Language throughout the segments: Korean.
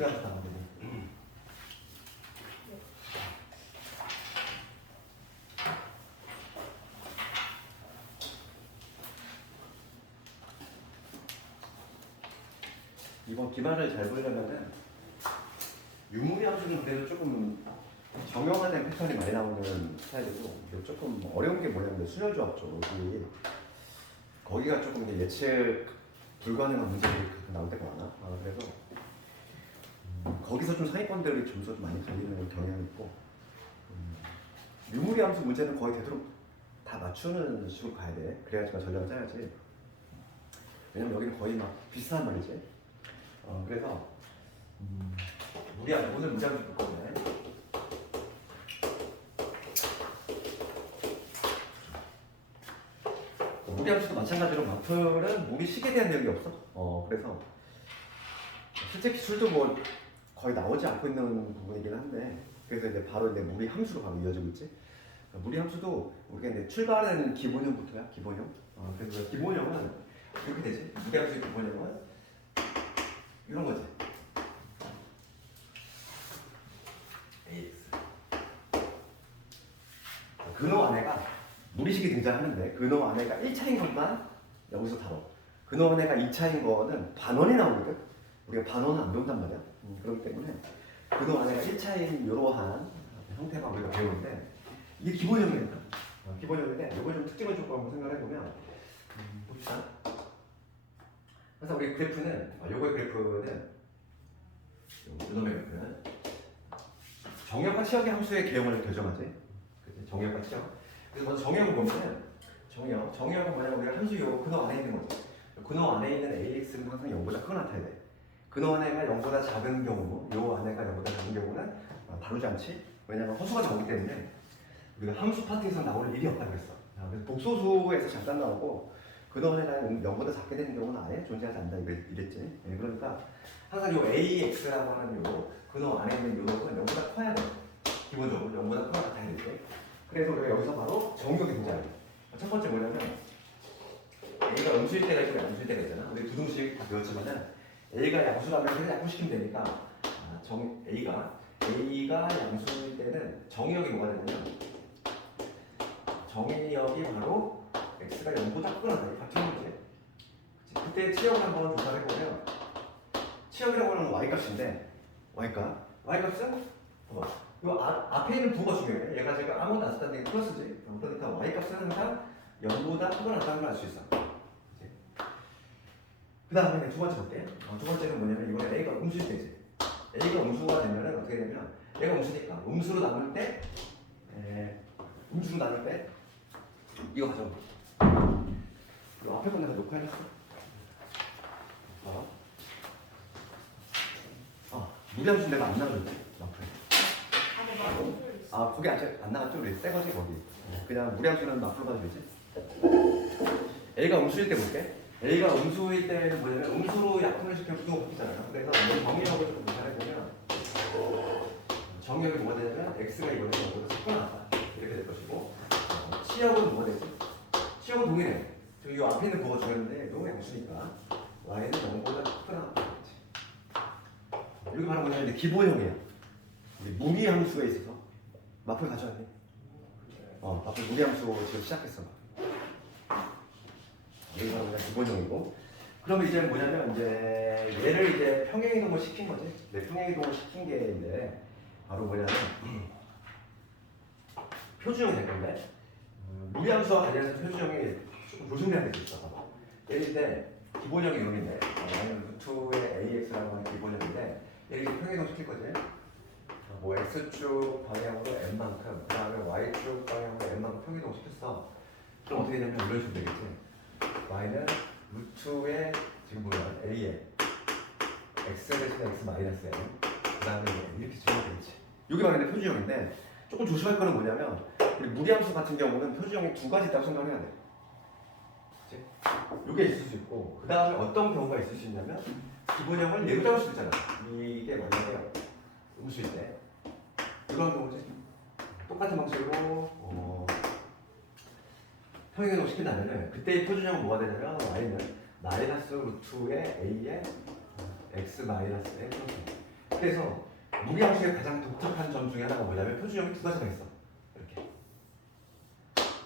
필요하다 나오더니. 이번 기말을 잘 보려면은 유무리 함수는 그래도 조금 정형화된 패턴이 많이 나오는 스타일이고, 조금 어려운 게 뭐냐면 순열조합 쪽. 거기가 조금 이제 예측 불가능한 문제들이 가끔 나올 때가 많아. 그래서 거기서 좀 상위권들이 점수가 좀 많이 갈리는 경향이 있고, 유무리 함수 문제는 거의 되도록 다 맞추는 식으로 가야 돼. 그래야지만 전략을 짜야지. 왜냐면 여기는 거의 막 비슷한 말이지. 그래서 오늘 무리 함수 볼 거네. 무리 함수도 마찬가지로 마플은 무리 식에 대한 내용이 없어. 그래서 실제 기술도 뭐 거의 나오지 않고 있는 부분이긴 한데, 그래서 이제 바로 이제 무리 함수로 바로 이어지고 있지. 무리 함수도 우리가 이제 출발하는 기본형부터야, 기본형. 그래서 기본형은 이렇게 되지. 무리 함수의 기본형은 이런 거지. AX. 근호 안에가 무리식이 등장하는데, 근호 안에가 1차인 것만 여기서 다뤄. 근호 안에가 2차인 거는 반원이 나오거든. 우리가 반원은 안 배운단 말이야. 그렇기 때문에 근호 안에가 1차인 이러한 형태만 우리가 배우는데, 이게 기본형이니까. 기본형인데 이걸 좀 특징을 조금 한번 생각해보면, 봅시다. 그래서 우리 그래프는, 요거의 그래프는, 요놈의 그래프는 정역과 치역의 함수의 개형을 결정하지. 그치? 정역과 치역. 그래서 먼저 정역을 보면은, 정역은 뭐냐면 우리가 함수 요 근호 안에 있는 거죠. 근호 안에 있는 AX는 항상 0보다 크고 나타나야 돼. 근호 안에가 0보다 작은 경우, 요 안에가 0보다 작은 경우는 다루지 않지. 왜냐면 허수가 나오기 때문에 우리가 함수 파트에서 나오는 일이 없다고 했어. 그래서 복소수에서 잠깐 나오고, 근호 안에가 0보다 작게 되는 경우는 아예 존재하지 않는다 이랬지. 그러니까 항상 요 AX라고 하는 요 근호 안에 있는 요 놈은 0보다 커야 돼. 기본적으로 0보다 크고 나타나야 돼. 그래서 우리가 여기서 바로 정역이 등장해. 첫 번째 뭐냐면, A가 음수일 때가 있고 양수일 때가 있잖아. 우리 두둥씩 다 배웠지만은 A가 양수라면 그냥 약분시키면 되니까, A가 양수일 때는 정의역이 뭐가 되냐면, 정의역이 바로 X가 0보다 크거나 같은 문제. 그때 치역을 한번 조사를 해보면, 치역이라고 하는 건 Y값인데, Y값은 요 앞에 있는 부가 중요해. 얘가 지금 아무것도 안 썼다는 게 플러스지. 그러니까 Y값은 항상 0보다 크거나 같다는 걸 알 수 있어. 그 다음에 두 번째 볼게. 두 번째는 뭐냐면, 이번에 A가 음수일 때지. A가 음수가 되면은 어떻게 되냐면, 얘가 음수니까 음수로 나눌 때, 이거 가져. 이거 앞에 건 내가 녹화해놨어. 무리함수 내가 안 나눠줬지. 거기 아직 안 나갔죠? 우리 새 거지 거기. 그냥 무리함수는 앞으로 가도 되지. A가 음수일 때 볼게. A가 음수일 때는 뭐냐면, 음수로 약분을 시켜도 바뀌잖아요. 그래서 정의역을 좀 계산해보면, 정의역이 뭐가 되냐면 X가 이거는 0보다 작거나 같다 이렇게 될 것이고, 치역은 뭐가 되지? 치역은 동일해. 저기 이 앞에 있는 거가 중요한데 이거 양수니까 Y는 0보다 작거나 같다. 여기 바로 뭐냐면 이제 기본형이야. 무리함수에 있어서 마플 가져왔니? 마플 무리함수 지금 시작했어. 여기 바로 그냥 기본형이고, 그러면 이제 뭐냐면, 이제 얘를 이제 평행이동을 시킨 거지. 평행이동을 시킨 게 이제 바로 뭐냐면 표준형이 될 건데, 무리함수와 관련해서 표준형이 조금 조심해야 될 게 있어. 예를 때 기본형이 이놈인데, 루트의 AX라고 하는 기본형인데, 얘를 이제 평행이동 시킬 거지. 뭐 X축 방향으로 N만큼, 그 다음에 Y축 방향으로 N만큼 평행이동 시켰어. 그럼 어떻게 되냐면 이런 식으로 되겠지. Y는 루트의 지금 뭐야? A에 X 대신 X 마이너스 N, 그 다음에 이렇게 적으면 되겠지. 이게 바로 표준형인데, 조금 조심할 거는 뭐냐면, 우리 무리함수 같은 경우는 표준형이 두 가지 있다고 생각을 해야 돼. 그치? 이게 있을 수 있고, 그 다음에 어떤 경우가 있을 수 있냐면, 기본형을 예로 잡을 수 있잖아. 이게 만약에 음수일 때 이런 경우지. 똑같은 방식으로 평행이동 시킨다면은, 그때의 표준형은 뭐가 되냐면, Y는 마이너스 루트의 A에 X 마이너스 N 플러스. 그래서 무리함수의 가장 독특한 점 중에 하나가 뭐냐면 표준형이 두 가지가 있어. 이렇게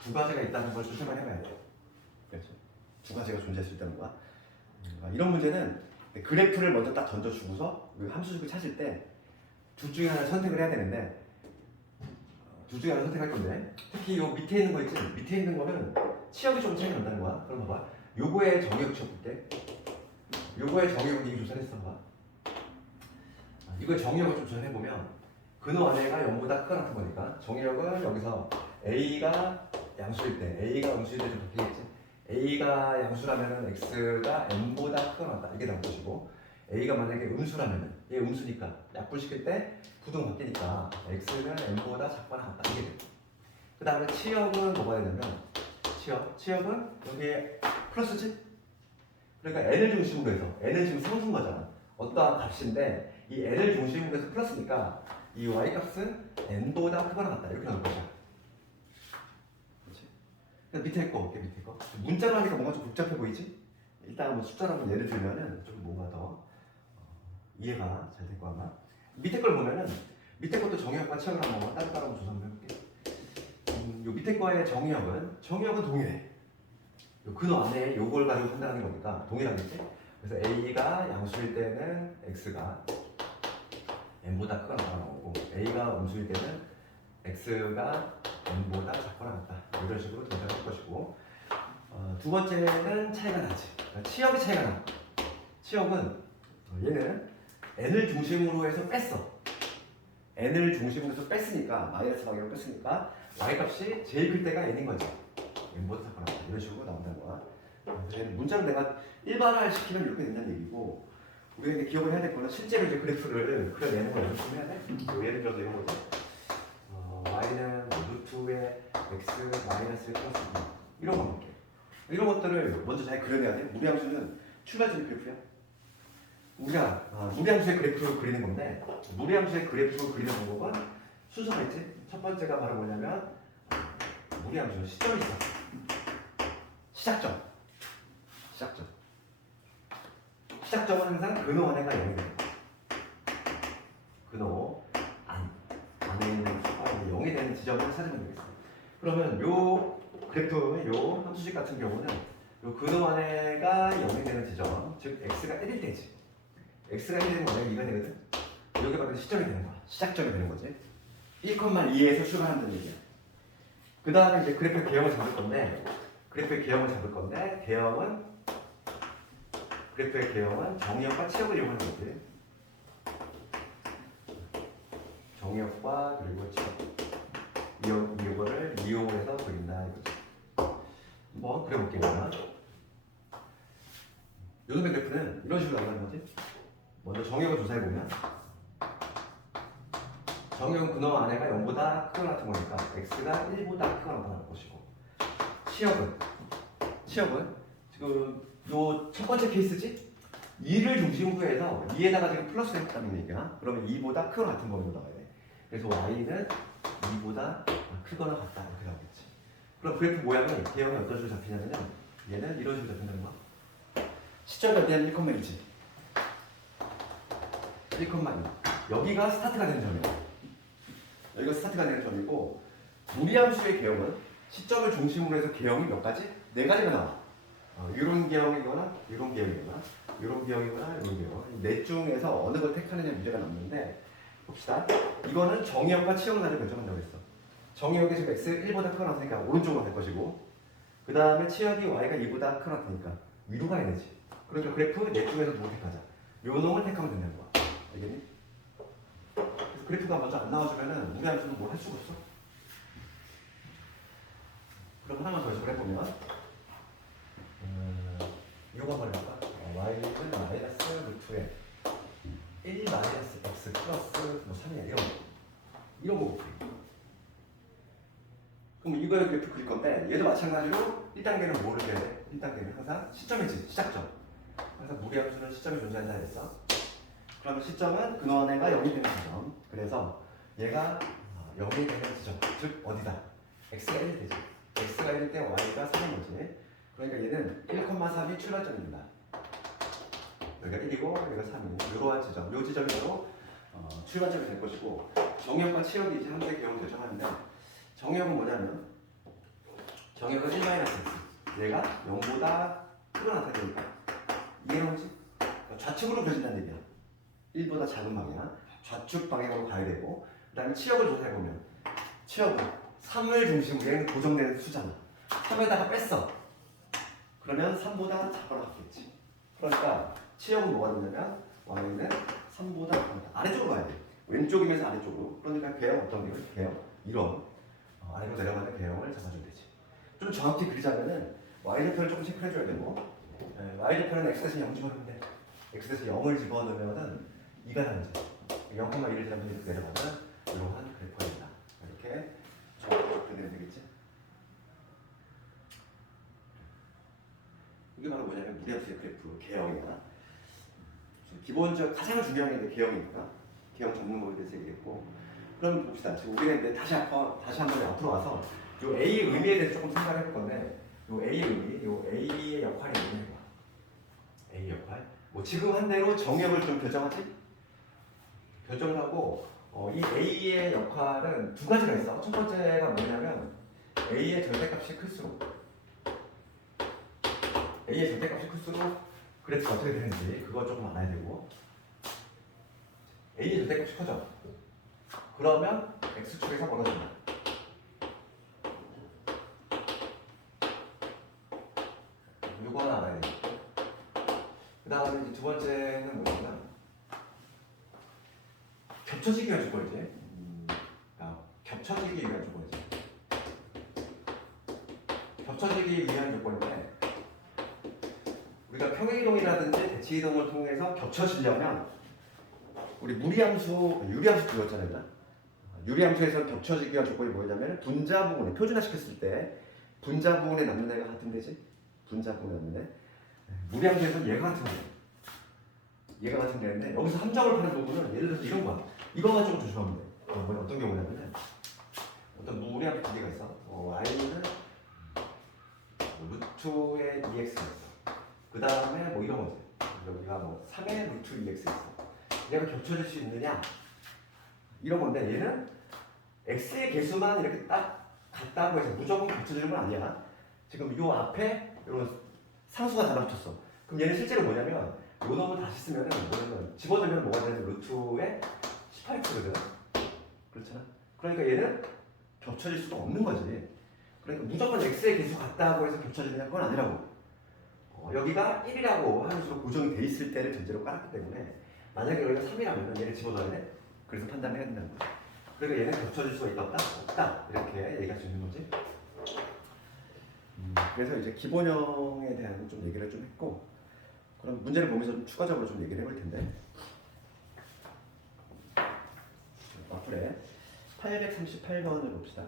두 가지가 있다는 걸 좀 생각해봐야 돼요. 그렇죠? 두 가지가 존재할 수 있다는 거야. 이런 문제는 그래프를 먼저 딱 던져주고서 함수식을 찾을 때 둘 중에 하나 선택을 해야 되는데 둘 중에 하나 선택할 건데 특히 요 밑에 있는 거 있지? 밑에 있는 거는 치역이 좀 차이가 난다는 거야. 그럼 봐봐. 요거의 정의역 쳐볼게. 요거의 정의역 이미 조사했어. 봐. 이거의 정의역을 좀 조사해보면 근호 안에가 0보다 크거나 같은 거니까 정의역은 여기서 A가 양수일 때 A가 음수일 때 좀 바뀌겠지. A가 양수라면은 X가 N보다 크거나 같다. 이게 나올 것이고 A가 만약에 음수라면은 얘 음수니까 약분시킬 때 부등 바뀌니까 X는 N보다 작거나 같다. 이게 돼. 그 다음에 치역은 뭐가 되냐면 치역은 여기에 플러스지? 그러니까 N을 중심으로 해서 N은 지금 상수인 거잖아. 어떠한 값인데 이 N을 중심으로 해서 플러스니까 이 Y 값은 N보다 크거나 같다. 이렇게 나올 거죠. 그렇지? 밑에 거 볼게. 밑에 거. 문자로 하니까 뭔가 좀 복잡해 보이지? 일단 뭐 숫자로 한번 예를 들면은 좀 뭔가 더 이해가 잘 될 거 아마. 밑에 걸 보면은 밑에 것도 정의역과 치역을 한번 따로따로 조사 한번 해볼게. 요 밑에 거의 정의역은 동일해. 요 근호 안에 요걸 가지고 판단하는 거니까 동일하겠지? 그래서 A가 양수일 때는 X가 N보다 크거나 같다 나오고 A가 음수일 때는 X가 N보다 작거나 같다. 이런 식으로 대답할 것이고 두 번째는 차이가 나지. 치역이 차이가 나. 치역은 얘는 N을 중심으로 해서 뺐어. N을 중심으로 해서 뺐으니까 마이너스 방향으로 뺐으니까 Y 값이 제일 클 때가 N인 거지. N보다 작거나 같다. 이런 식으로 나온다는 거야. 그래서 문자로 내가 일반화 시키면 이렇게 된다는 얘기고 우리가 이제 기억을 해야 될 거는 실제로 이제 그래프를 그려내는 걸 연습해야 돼. 예를 들어서 이런 거죠. Y는 루트의 X 마이너스 플러스 2 이런 거 볼게. 이런 것들을 먼저 잘 그려내야 돼. 무리함수는 출발점이 그래프야. 우리가 무리함수의 그래프를 그리는 건데 무리함수의 그래프를 그리는 방법은 순서가 있지. 첫 번째가 바로 뭐냐면 무리함수는 시점이 있어. 시작점. 시작점은 항상 근호 안에가 0이 돼요. 근호 안에 있는 수가 0이 되는 지점을 찾으면 되겠어. 그러면 요 그래프의 요 함수식 같은 경우는 요 근호 안에가 0이 되는 지점, 즉 x가 1일 때지. x가 1이 되는 거는 2가 되거든. 여기 바로 시점이 되는 거야. 시작점이 되는 거지. 1,2에서 출발한다는 얘기야. 그 다음에 이제 그래프의 개형을 잡을 건데 그래프의 개형은 정의역과 치역을 이용하는 거지. 정의역과 그리고 치역 이거를 이용해서 그린다 이거지. 한번 그려볼게요. 요놈의 그래프는 이런 식으로 나오는 거지. 먼저 정의역을 조사해보면 정의역 근호 안에가 0보다 크거나 같은 거니까 x가 1보다 크거나 같은 것이고 치역은 지금 요 첫 번째 케이스지? 2를 중심으로 해서 2에다가 지금 플러스를 했다는 얘기야. 그러면 2보다 크거나 같은 범위로 나와야 돼. 그래서 y는 2보다 크거나 같다 이렇게 나오겠지. 그럼 그래프 모양이 개형이 어떤 식으로 잡히냐면요. 얘는 이런 식으로 잡힌다는 거야. 시점이 어디냐면 1,2지. 1,2. 여기가 스타트가 되는 점이야. 여기가 스타트가 되는 점이고 무리함수의 개형은 시점을 중심으로 해서 개형이 몇 가지? 4가지가 나와. 이런 개형이거나 이런 개형이거나 이런 개형이거나 이런 개형. 넷 중에서 어느 걸 택하느냐 문제가 남는데 봅시다. 이거는 정의역과 치역을 가지고 결정한다고 했어. 정의역이 지금 x 1보다 크거나 같으니까 오른쪽으로 갈 것이고 그 다음에 치역이 y가 2보다 크거나 같으니까 위로 가야 되지. 그러니까 그래프 넷 중에서 누구 택하자. 요 놈을 택하면 된다는 거야. 알겠니? 그래서 그래프가 먼저 안 나와주면은 우리 함수는 뭘 할 수가 없어. 그럼 하나만 더 해석을 해보면 이거 한번 해볼까? y는 마이너스 루트에 1 마이너스 x 플러스 뭐 3이야 이런 거 볼게. 그럼 이거를 그래프 그릴 건데 얘도 마찬가지로 1단계는 뭐를 그려야 돼? 1단계는 항상 시점이지. 시작점. 항상 무리함수는 시점이 존재한다 했어. 그러면 시점은 근호 안에가 0이 되는 지점. 그래서 얘가 0이 되는 지점. 즉 어디다? x가 1이 되지. x가 1일 때 y가 3인 거지. 그러니까 얘는 1,3이 출발점입니다. 여기가 1이고 여기가 3이고 이러한 지점. 이 지점이 바로 출발점이 될 것이고 정역과 치역이 이제 함께 개형 결정하는데 정역은 뭐냐면 정역은 1-x 얘가 0보다 크거나 같아야 되니까 이해가 오지? 좌측으로 그려진다는 얘기야. 1보다 작은 방향 좌측 방향으로 가야 되고 그 다음에 치역을 조사해보면 치역은 3을 중심으로 얘는 고정되는 수잖아. 3에다가 뺐어. 그러면 3보다 작거나 같겠지. 그러니까 치역은 뭐가 되냐면 y는 3보다 작다. 아래쪽으로 가야 돼. 왼쪽이면서 아래쪽으로. 그러니까 개형 어떤 개형? 개형 이런 아래로 내려가는 개형을 잡아주면 되지. 좀 정확히 그리자면은 y좌표를 조금 체크해 줘야 되고 y좌표는 x대신 0 집어넣으면 돼. x대신 0을 집어넣으면은 2가 나오지. 0,1을 잡으면 이렇게 내려가면 이러한 그래프가 된다. 이렇게 정확히 되면 되겠지. 이게 바로 뭐냐면 무리함수의 그래프 개형이다. 기본적 가장 중요한 게 개형이니까 개형 전문법에 대해서 얘기했고 그럼 봅시다. 지금 우리는 이제 다시 한번 앞으로 와서 요 A의 의미에 대해서 조금 생각을 해볼 건데 요 A의 의미, 요 A의 역할이 뭐냐 A의 역할 뭐 지금 한 대로 정역을 좀 결정하지? 결정을 하고 이 A의 역할은 두 가지가 있어. 첫 번째가 뭐냐면 A의 절대값이 클수록 A의 절대값이 클수록 그래프가 어떻게 되는지 그거 조금 알아야 되고 A의 절대값이 커져. 그러면 X축에서 멀어진다. 이거 하나 알아야 되겠고 그 다음에 두 번째는 뭐냐면 겹쳐지기 위한 조건이지. 겹쳐지기 위한 조건이지. 겹쳐지기 위한 조건인데 우리가 평행이동이라든지 대치이동을 통해서 겹쳐지려면 우리 무리함수, 유리함수 배웠잖아요. 유리함수에서 겹쳐지기 위한 조건이 뭐냐면 분자 부분에 표준화시켰을 때 분자 부분에 남는 애가 같은 데지. 분자 부분에 남는 애. 무리함수에서는 얘가 같은 애. 얘가 같은 애인데 여기서 함정을 파는 부분은 예를 들어서 이런 거야. 이거만 좀 조심하면 돼. 어떤 경우냐면 어떤 무리함수 두 개가 있어. y는 루트의 2x가 있어. 그 다음에 뭐 이런 거지. 여기가 뭐 3의 루트 2x 있어. 얘가 겹쳐질 수 있느냐? 이런 건데 얘는 x의 개수만 이렇게 딱 같다고 해서 무조건 겹쳐지는 건 아니야. 지금 요 앞에 이런 상수가 다 붙었어. 그럼 얘는 실제로 뭐냐면 요 놈을 다시 쓰면은 뭐냐면 집어넣으면 뭐가 되는 루트의 18x거든. 그렇잖아. 그러니까 얘는 겹쳐질 수가 없는 거지. 그러니까 무조건 x의 개수 같다고 해서 겹쳐지느냐 그건 아니라고. 여기가 1이라고 하는 수로 고정이 돼 있을 때를 전제로 깔았기 때문에 만약에 여기가 3이라면 얘를 집어넣어야 돼. 그래서 판단을 해야 된다는 거야. 그러니까 얘는 겹쳐질 수가 있다 없다? 없다. 이렇게 얘기할 수 있는 거지. 그래서 이제 기본형에 대한 좀 얘기를 좀 했고 그럼 문제를 보면서 좀 추가적으로 좀 얘기를 해볼 텐데 앞으로 838번을 봅시다.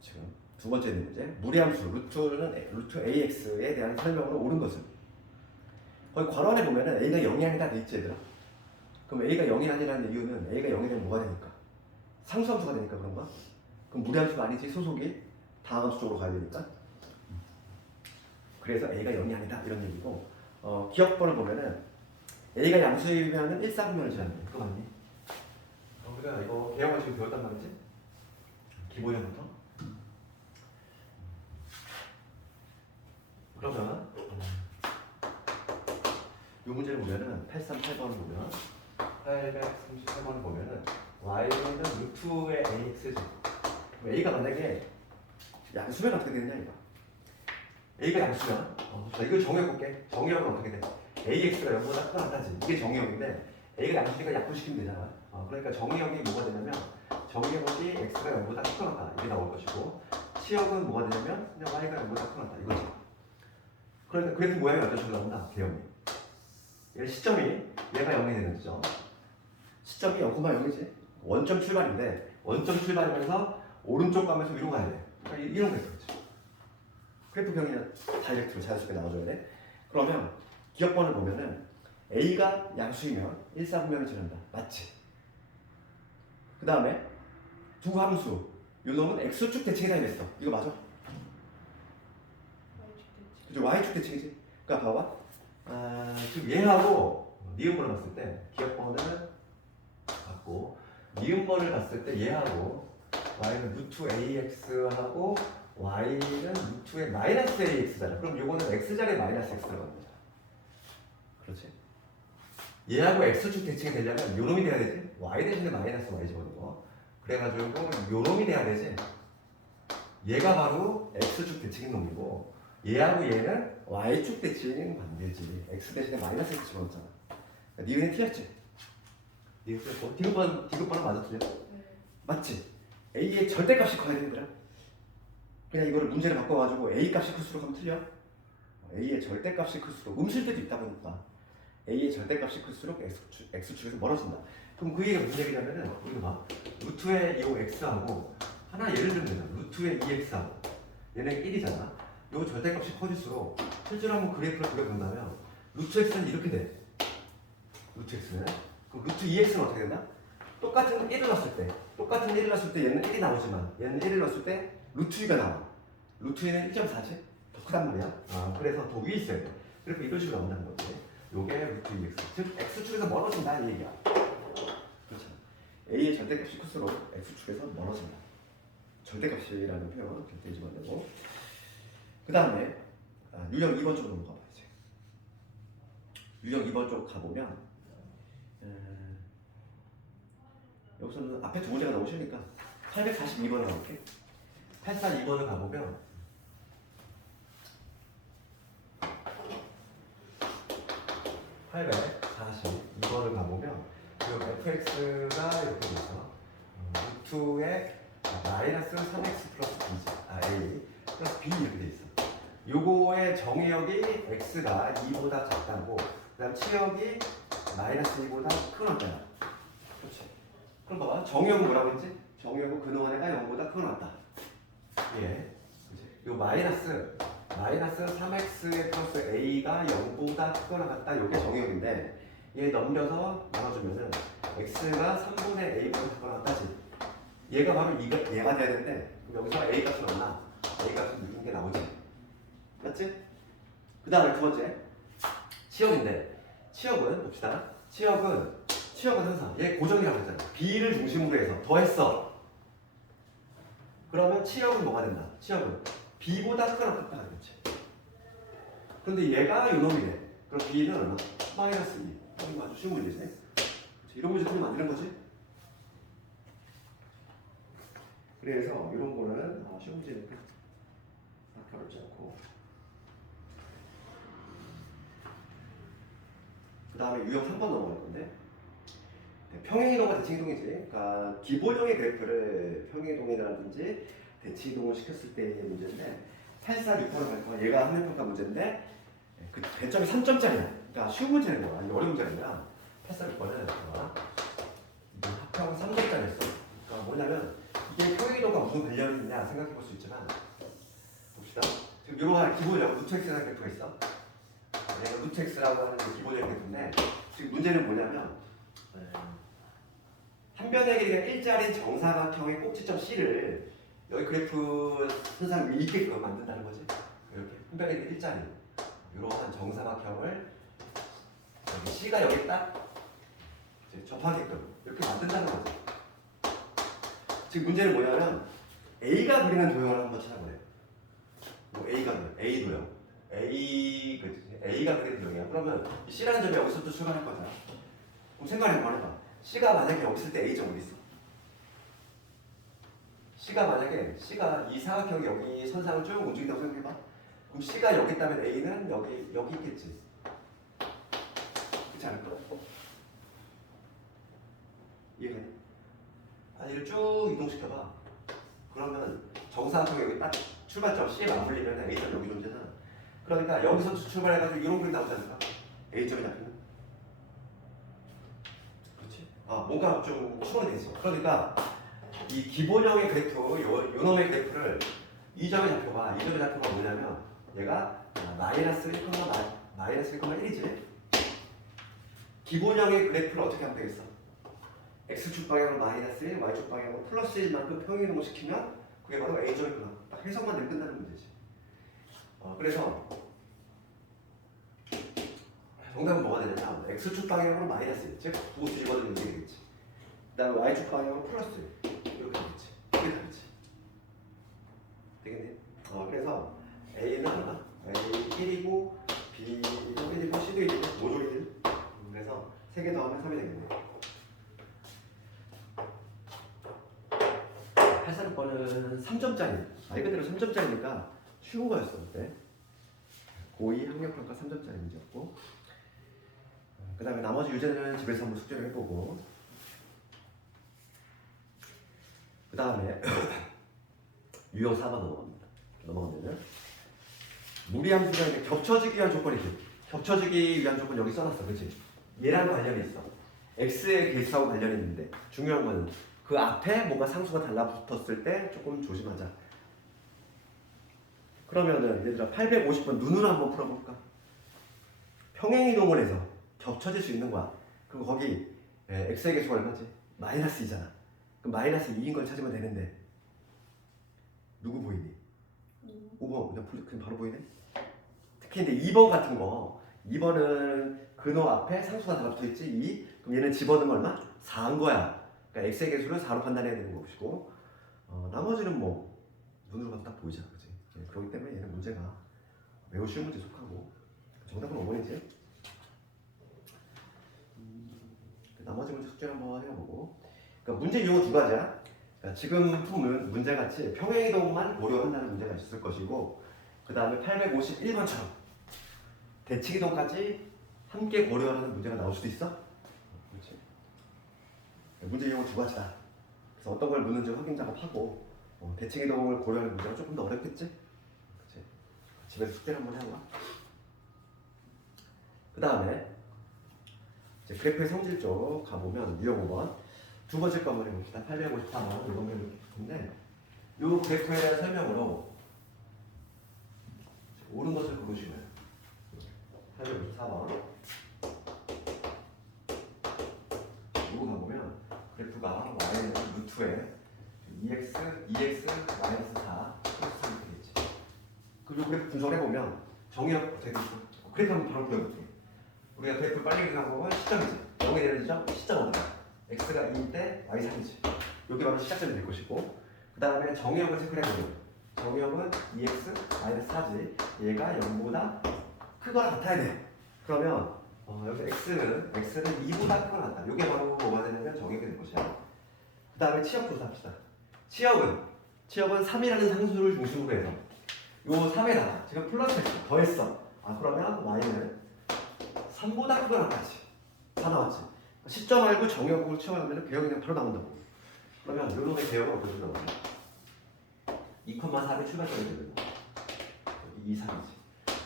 지금 두 번째 문제 무리함수 루트 AX에 대한 설명으로 옳은 것은 거기 괄호 안에 보면은 A가 0이 아니다 돼 있지 얘들아. 그럼 A가 0이 아니라는 이유는 A가 0이 되면 뭐가 되니까? 상수함수가 되니까 그런가? 그럼 무리함수가 아니지 소속이 다항함수 쪽으로 가야 되니까. 그래서 A가 0이 아니다 이런 얘기고 기억번을 보면은 A가 양수이면은 1,4분면을 지나는 그거 맞니? 우리가 이거 개형을 지금 배웠단 말이지? 기본형부터. 그러면 이 문제를 보면은 838번을 보면 838번을 보면은 y는 루트의 ax죠. a가 만약에 양수면 어떻게 되느냐 이거. a가 양수면 자 이거 정의해볼게. 정의역은 어떻게 돼? ax가 0보다 크다 같다지. 이게 정의역인데 a가 양수니까 약분시키면 되잖아. 그러니까 정의역이 뭐가 되냐면 정의역이 x가 0보다 크다 같다 이게 나올 것이고 치역은 뭐가 되냐면 그냥 y가 0보다 크다 같다 이거지. 그러니까 그래프 모양이 어쩌고 나온다 개형이. 얘 시점이 얘가 0이 되는 거죠. 시점이 0,0이지. 원점 출발인데 원점 출발이면서 오른쪽 가면서 위로 가야 돼. 그러니까 이런 그래프죠. 그래프 경위는 다이렉트로 자연스럽게 나와줘야 돼. 그러면 기억번을 보면은 A가 양수이면 1,4분면을 지른다. 맞지? 그 다음에 두 함수 이 놈은 X축 대칭이 다 됐어. 이거 맞아? 그죠? Y축 대칭이지. 그러니까 봐봐. 지금 얘하고 니은번을 봤을 때 기억번은 같고 니은번을 봤을 때 얘하고 y는 루트 ax하고 y는 루트의 마이너스 ax잖아. 그럼 요거는 x자리에 마이너스 x 들어가는 거잖아. 그렇지? 얘하고 x축 대칭이 되려면 요놈이 돼야 되지. y 대신에 마이너스 y 집어넣어. 그래가지고 요놈이 돼야 되지. 얘가 바로 x축 대칭인 놈이고 얘하고 얘는 y축 대칭 반대지. x 대신에 마이너스 x 집어넣었잖아. 니은이 틀렸지? 니은 틀렸고 디귿번은 맞아 틀려? 맞지? a의 절대값이 커야 되는 거야. 그냥 이거를 문제를 바꿔가지고 a 값이 클수록 하면 틀려. a의 절대값이 클수록 음실 때도 있다 보니까 a의 절대값이 클수록 x축에서 멀어진다. 그럼 그 얘기가 무슨 얘기냐면은 우리가 봐. 루트의 이 x하고 하나 예를 들면 되잖아. 루트의 2x하고 얘는 1이잖아. 요 절대값이 커질수록 실제로 한번 그래프를 그려본다면 루트 x는 이렇게 돼. 루트 x는 그럼 루트 2x는 어떻게 된다? 똑같은 1을 넣었을 때 얘는 1이 나오지만 얘는 1을 넣었을 때 루트 2가 나와. 루트 2는 1.4지? 더 크단 말이야. 그래서 더 위에 있어야 돼. 그래서 이런 식으로 나온다는 거지. 요게 루트 2x. 즉 x축에서 멀어진다 이 얘기야. 그렇죠. a의 절대값이 클수록 x축에서 멀어진다. 절대값이라는 표현 곁에 집어넣고 그 다음에 유형 2번 쪽으로 넘어가 봐야지. 유형 2번 쪽 가보면 여기서는 앞에 두 문제가 너무 쉬우니까 842번을 가볼게. 842번을 가보면 842번을 가보면 그 fx가 이렇게 돼서 루트의 마이너스 3x 플러스 b지. a 플러스 b 이렇게 돼 있어. 요거의 정의역이 x가 2보다 작다고 그 다음 치역이 마이너스 2보다 큰 원자야. 그렇지. 그럼 봐봐. 정의역은 뭐라고 했지? 정의역은 근원 애가 0보다 큰 원다. 예. 요 마이너스 3x 플러스 a가 0보다 크거나 같다. 요게 정의역인데 얘 넘겨서 나눠주면은 x가 3분의 a보다 크거나 같다지. 얘가 바로 얘가 돼야 되는데 여기서 a 값을 넣나? a 값은 느낀 게 나오지. 맞지? 그 다음에 두 번째 치역인데 치역은 봅시다. 치역은 항상 얘 고정이라고 했잖아. b를 중심으로 해서 더했어. 그러면 치역은 뭐가 된다? 치역은 b보다 크거나 같다 그랬지. 근데 얘가 요놈이래. 그럼 b는 얼마? 마이너스 2. 이거 아주 쉬운 문제지. 이런 문제 풀면 안 되는 거지? 그래서 이런 거는 쉬운 문제니까 그렇게 어렵지 않고. 그 다음에 유형 3번 넘어갈 건데 평행이동과 대칭이동이지. 그러니까 기본형의 그래프를 평행이동이라든지 대칭이동을 시켰을 때의 문제인데 846번을 갈 거야. 얘가 학력평가 문제인데 그 배점이 3점짜리야. 그러니까 쉬운 문제는 거야. 아니 어려운 문제가 아니라 846번은 합평 3점짜리였어. 그러니까 뭐냐면 이게 평행이동과 무슨 관련이 있냐 생각해 볼 수 있지만 봅시다. 지금 이러한 기본형 루트 x라는 그래프가 있어. 얘가 루트 x라고 하는 게 기본형 그래프인데 지금 문제는 뭐냐면 한 변의 길이가 일자리인 정사각형의 꼭지점 C를 여기 그래프 선상 위에 있게끔 만든다는 거지. 이렇게 한 변의 길이 일자리 이러한 정사각형을 여기 C가 여기 딱 접하게끔 이렇게 만든다는 거지. 지금 문제는 뭐냐면 A가 그리는 도형을 한번 찾아보래. 뭐 A 도형. A가 그리는 도형이야. 그러면 이 C라는 점이 여기서부터 출발할 거잖아. 그럼 생각을 한번 해봐. C가 만약에 여기 있을 때 A점 어디 있어? C가 이 사각형이 여기 선상을 쭉 움직인다고 생각해봐. 그럼 C가 여기 있다면 A는 여기 있겠지. 그렇지 않을까? 이해가니? 아니 이를 쭉 이동시켜봐. 그러면 정사각형이 여기 딱 출발점 C에 맞물리면 A점 여기 존재잖아. 그러니까 여기서 출발해가지고 이런 그림 나오지 않을까? A점이 잡히는. 그렇지? 뭔가 좀 추론이 되죠. 그러니까 이 기본형의 그래프, 요 놈의 그래프를 이 점에 잡혀봐. 이 점에 잡혀봐 뭐냐면 얘가 마이너스 1,1이지. 기본형의 그래프를 어떻게 하면 되겠어? x축 방향으로 마이너스 1, y축 방향으로 플러스 1만큼 평행이동을 시키면 그게 바로 a점이구나. 딱 해석만 되면 끝나는 문제지. 그래서 정답은 뭐가 되냐면 x축 방향으로 마이너스 1, 즉 부호 뒤집어지면 이렇게 되겠지. 그다음에 y축 방향으로 플러스 1 이렇게 되겠지. 이게 다르지. 되겠니? 그래서 a는 얼마? a 1이고 b도 1이고 c도 1이고 모조리 1. 그래서 3개 더하면 3이 되겠네. 836번은 3점짜리. 말 그대로 3점짜리니까 쉬운 거였어 그때. 고2 학력평가 3점짜리 문제였고, 그 다음에 나머지 유제는 집에서 한번 숙제를 해보고, 그 다음에 유형 4번 넘어가면 무리함수가 이제 겹쳐지기 위한 조건이지. 겹쳐지기 위한 조건 여기 써놨어, 그렇지? 얘랑 관련이 있어. x의 개수하고 관련이 있는데 중요한 거는 그 앞에 뭔가 상수가 달라붙었을 때 조금 조심하자. 그러면은 얘들아 850번 눈으로 한번 풀어볼까? 평행이동을 해서 겹쳐질 수 있는 거야. 그럼 거기 x의 개수가 얼마지? 마이너스 2잖아. 그럼 마이너스 2인 걸 찾으면 되는데 누구 보이니? 5번 그냥 바로 보이네? 특히 근데 2번 같은 거 2번은 근호 앞에 상수가 달라붙어있지 2. 그럼 얘는 집어넣으면 얼마? 4인 거야. 그러니까 x의 개수를 4로 판단해야 되는 것이고 나머지는 뭐 눈으로 봐도 딱 보이잖아. 그치? 그렇기 때문에 얘는 문제가 매우 쉬운 문제에 속하고 정답은 5번이지. 나머지 문제 숙제를 한번 해보고, 그러니까 문제 유형은 두 가지야. 그러니까 지금 품은 문제같이 평행이동만 고려한다는 문제가 있을 것이고, 그 다음에 851번처럼 대칭이동까지 함께 고려하는 문제가 나올 수도 있어. 그렇지. 문제 유형은 두 가지다. 그래서 어떤 걸 묻는지 확인 작업하고 대칭이동을 고려하는 문제가 조금 더 어렵겠지? 그치? 집에서 숙제를 한번 해봐. 그 다음에 그래프의 성질 쪽 가보면 유형 5번 두 번째 거 한번 해봅시다. 854번 이번 이렇게 이 그래프에 대한 설명으로 옳은 것을 고르시면 854번 이거 가보면 그래프가 y는 루트에 2x, 2x, 마이너스 4 플러스 이렇게 되지. 그리고 그래프 분석을 해보면 정의역 어떻게 되죠? 그래프 한번 바로 그려볼게. 우리가 그래프 빨리 그려보면 시점이지. 여기 내려지죠? 시점 어디가? x가 2일 때 y 3이지. 여기 바로 시작점이 될 것이고, 그 다음에 정의역을 체크를 해보면 정의역은 2x 마이너스 4지. 얘가 0보다 크거나 같아야 돼. 그러면 여기서 x는 2보다 크거나 같다. 이게 바로 뭐가 되냐면 정의역이 될 것이야. 그 다음에 치역 조사합시다. 치역은 3이라는 상수를 중심으로 해서 요 3에다가 지금 플러스 더했어. 그러면 y는 3보다 크거나 같지. 다 나왔지. 시점 알고 정의역을 치워가면 배역이 그냥 바로 나온다고. 그러면 요 놈의 배역은 어떻게 나오냐? 2,4의 출발점이 되는 거야. 여기 2, 3이지.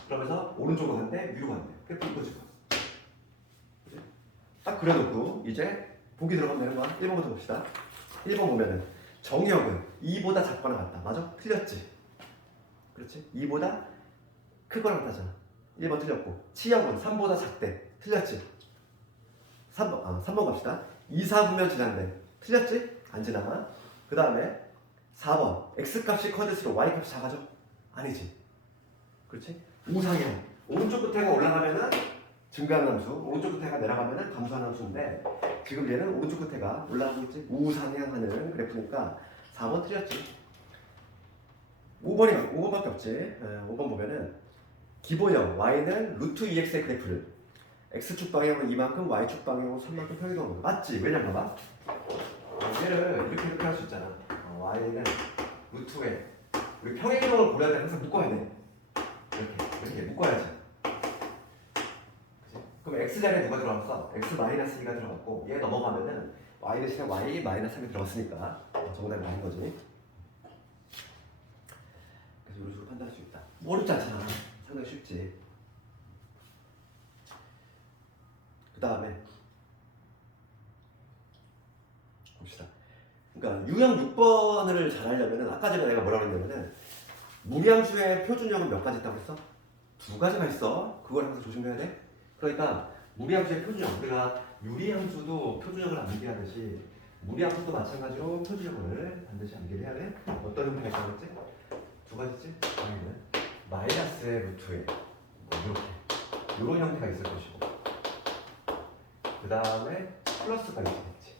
그러면서 오른쪽으로 간대, 위로 간대. 그래프 이거 지금. 딱 그려놓고 이제 보기 들어가면 되는 거야. 1번부터 봅시다. 1번 보면은 정의역은 2보다 작거나 같다. 맞아? 틀렸지? 그렇지? 2보다 크거나 같다잖아. 1번 틀렸고. 치역은 3보다 작대. 틀렸지? 3번 갑시다. 2, 4분면 지난대. 틀렸지? 안 지나가. 그 다음에 4번. x값이 커질수록 y값이 작아져? 아니지. 그렇지? 우상향. 오른쪽 끝에가 올라가면은 증가하는 함수, 오른쪽 끝에가 내려가면은 감소하는 함수인데 지금 얘는 오른쪽 끝에가 올라가고 있지? 우상향하는 그래프니까 4번 틀렸지. 5번밖에 없지. 5번 보면은 기본형 y는 루트 2x의 그래프를 x축 방향으로 이만큼, y축 방향으로 3만큼 평행이동하는 거 맞지? 왜냐면 봐봐. 얘를 이렇게 할 수 있잖아. y는 루트에 우리 평행이동을 고려할 때 항상 묶어야 돼. 이렇게 묶어야지. 그치? 그럼 x 자리에 누가 들어갔어? x 마이너스 2가 들어갔고 얘 넘어가면은 y 대신에 y 마이너스 3이 들어갔으니까 정답이 나온 거지. 그래서 이런 식으로 판단할 수 있다. 어렵지 않잖아. 상당히 쉽지. 그 다음에 봅시다. 그러니까 유형 6번을 잘 하려면은 아까 전에 내가 뭐라고 했냐면은 무리함수의 표준형은 몇 가지 있다고 했어? 2가지가 있어. 그걸 항상 조심해야 돼. 그러니까 무리함수의 표준형, 우리가 유리함수도 표준형을 암기하듯이 무리함수도 마찬가지로 표준형을 반드시 암기를 해야 돼. 어떤 형태가 있다고 했지? 2가지지? 마이너스의 루트에 이렇게 이런 형태가 있을 것이고 그 다음에 플러스가 이렇게 됐지.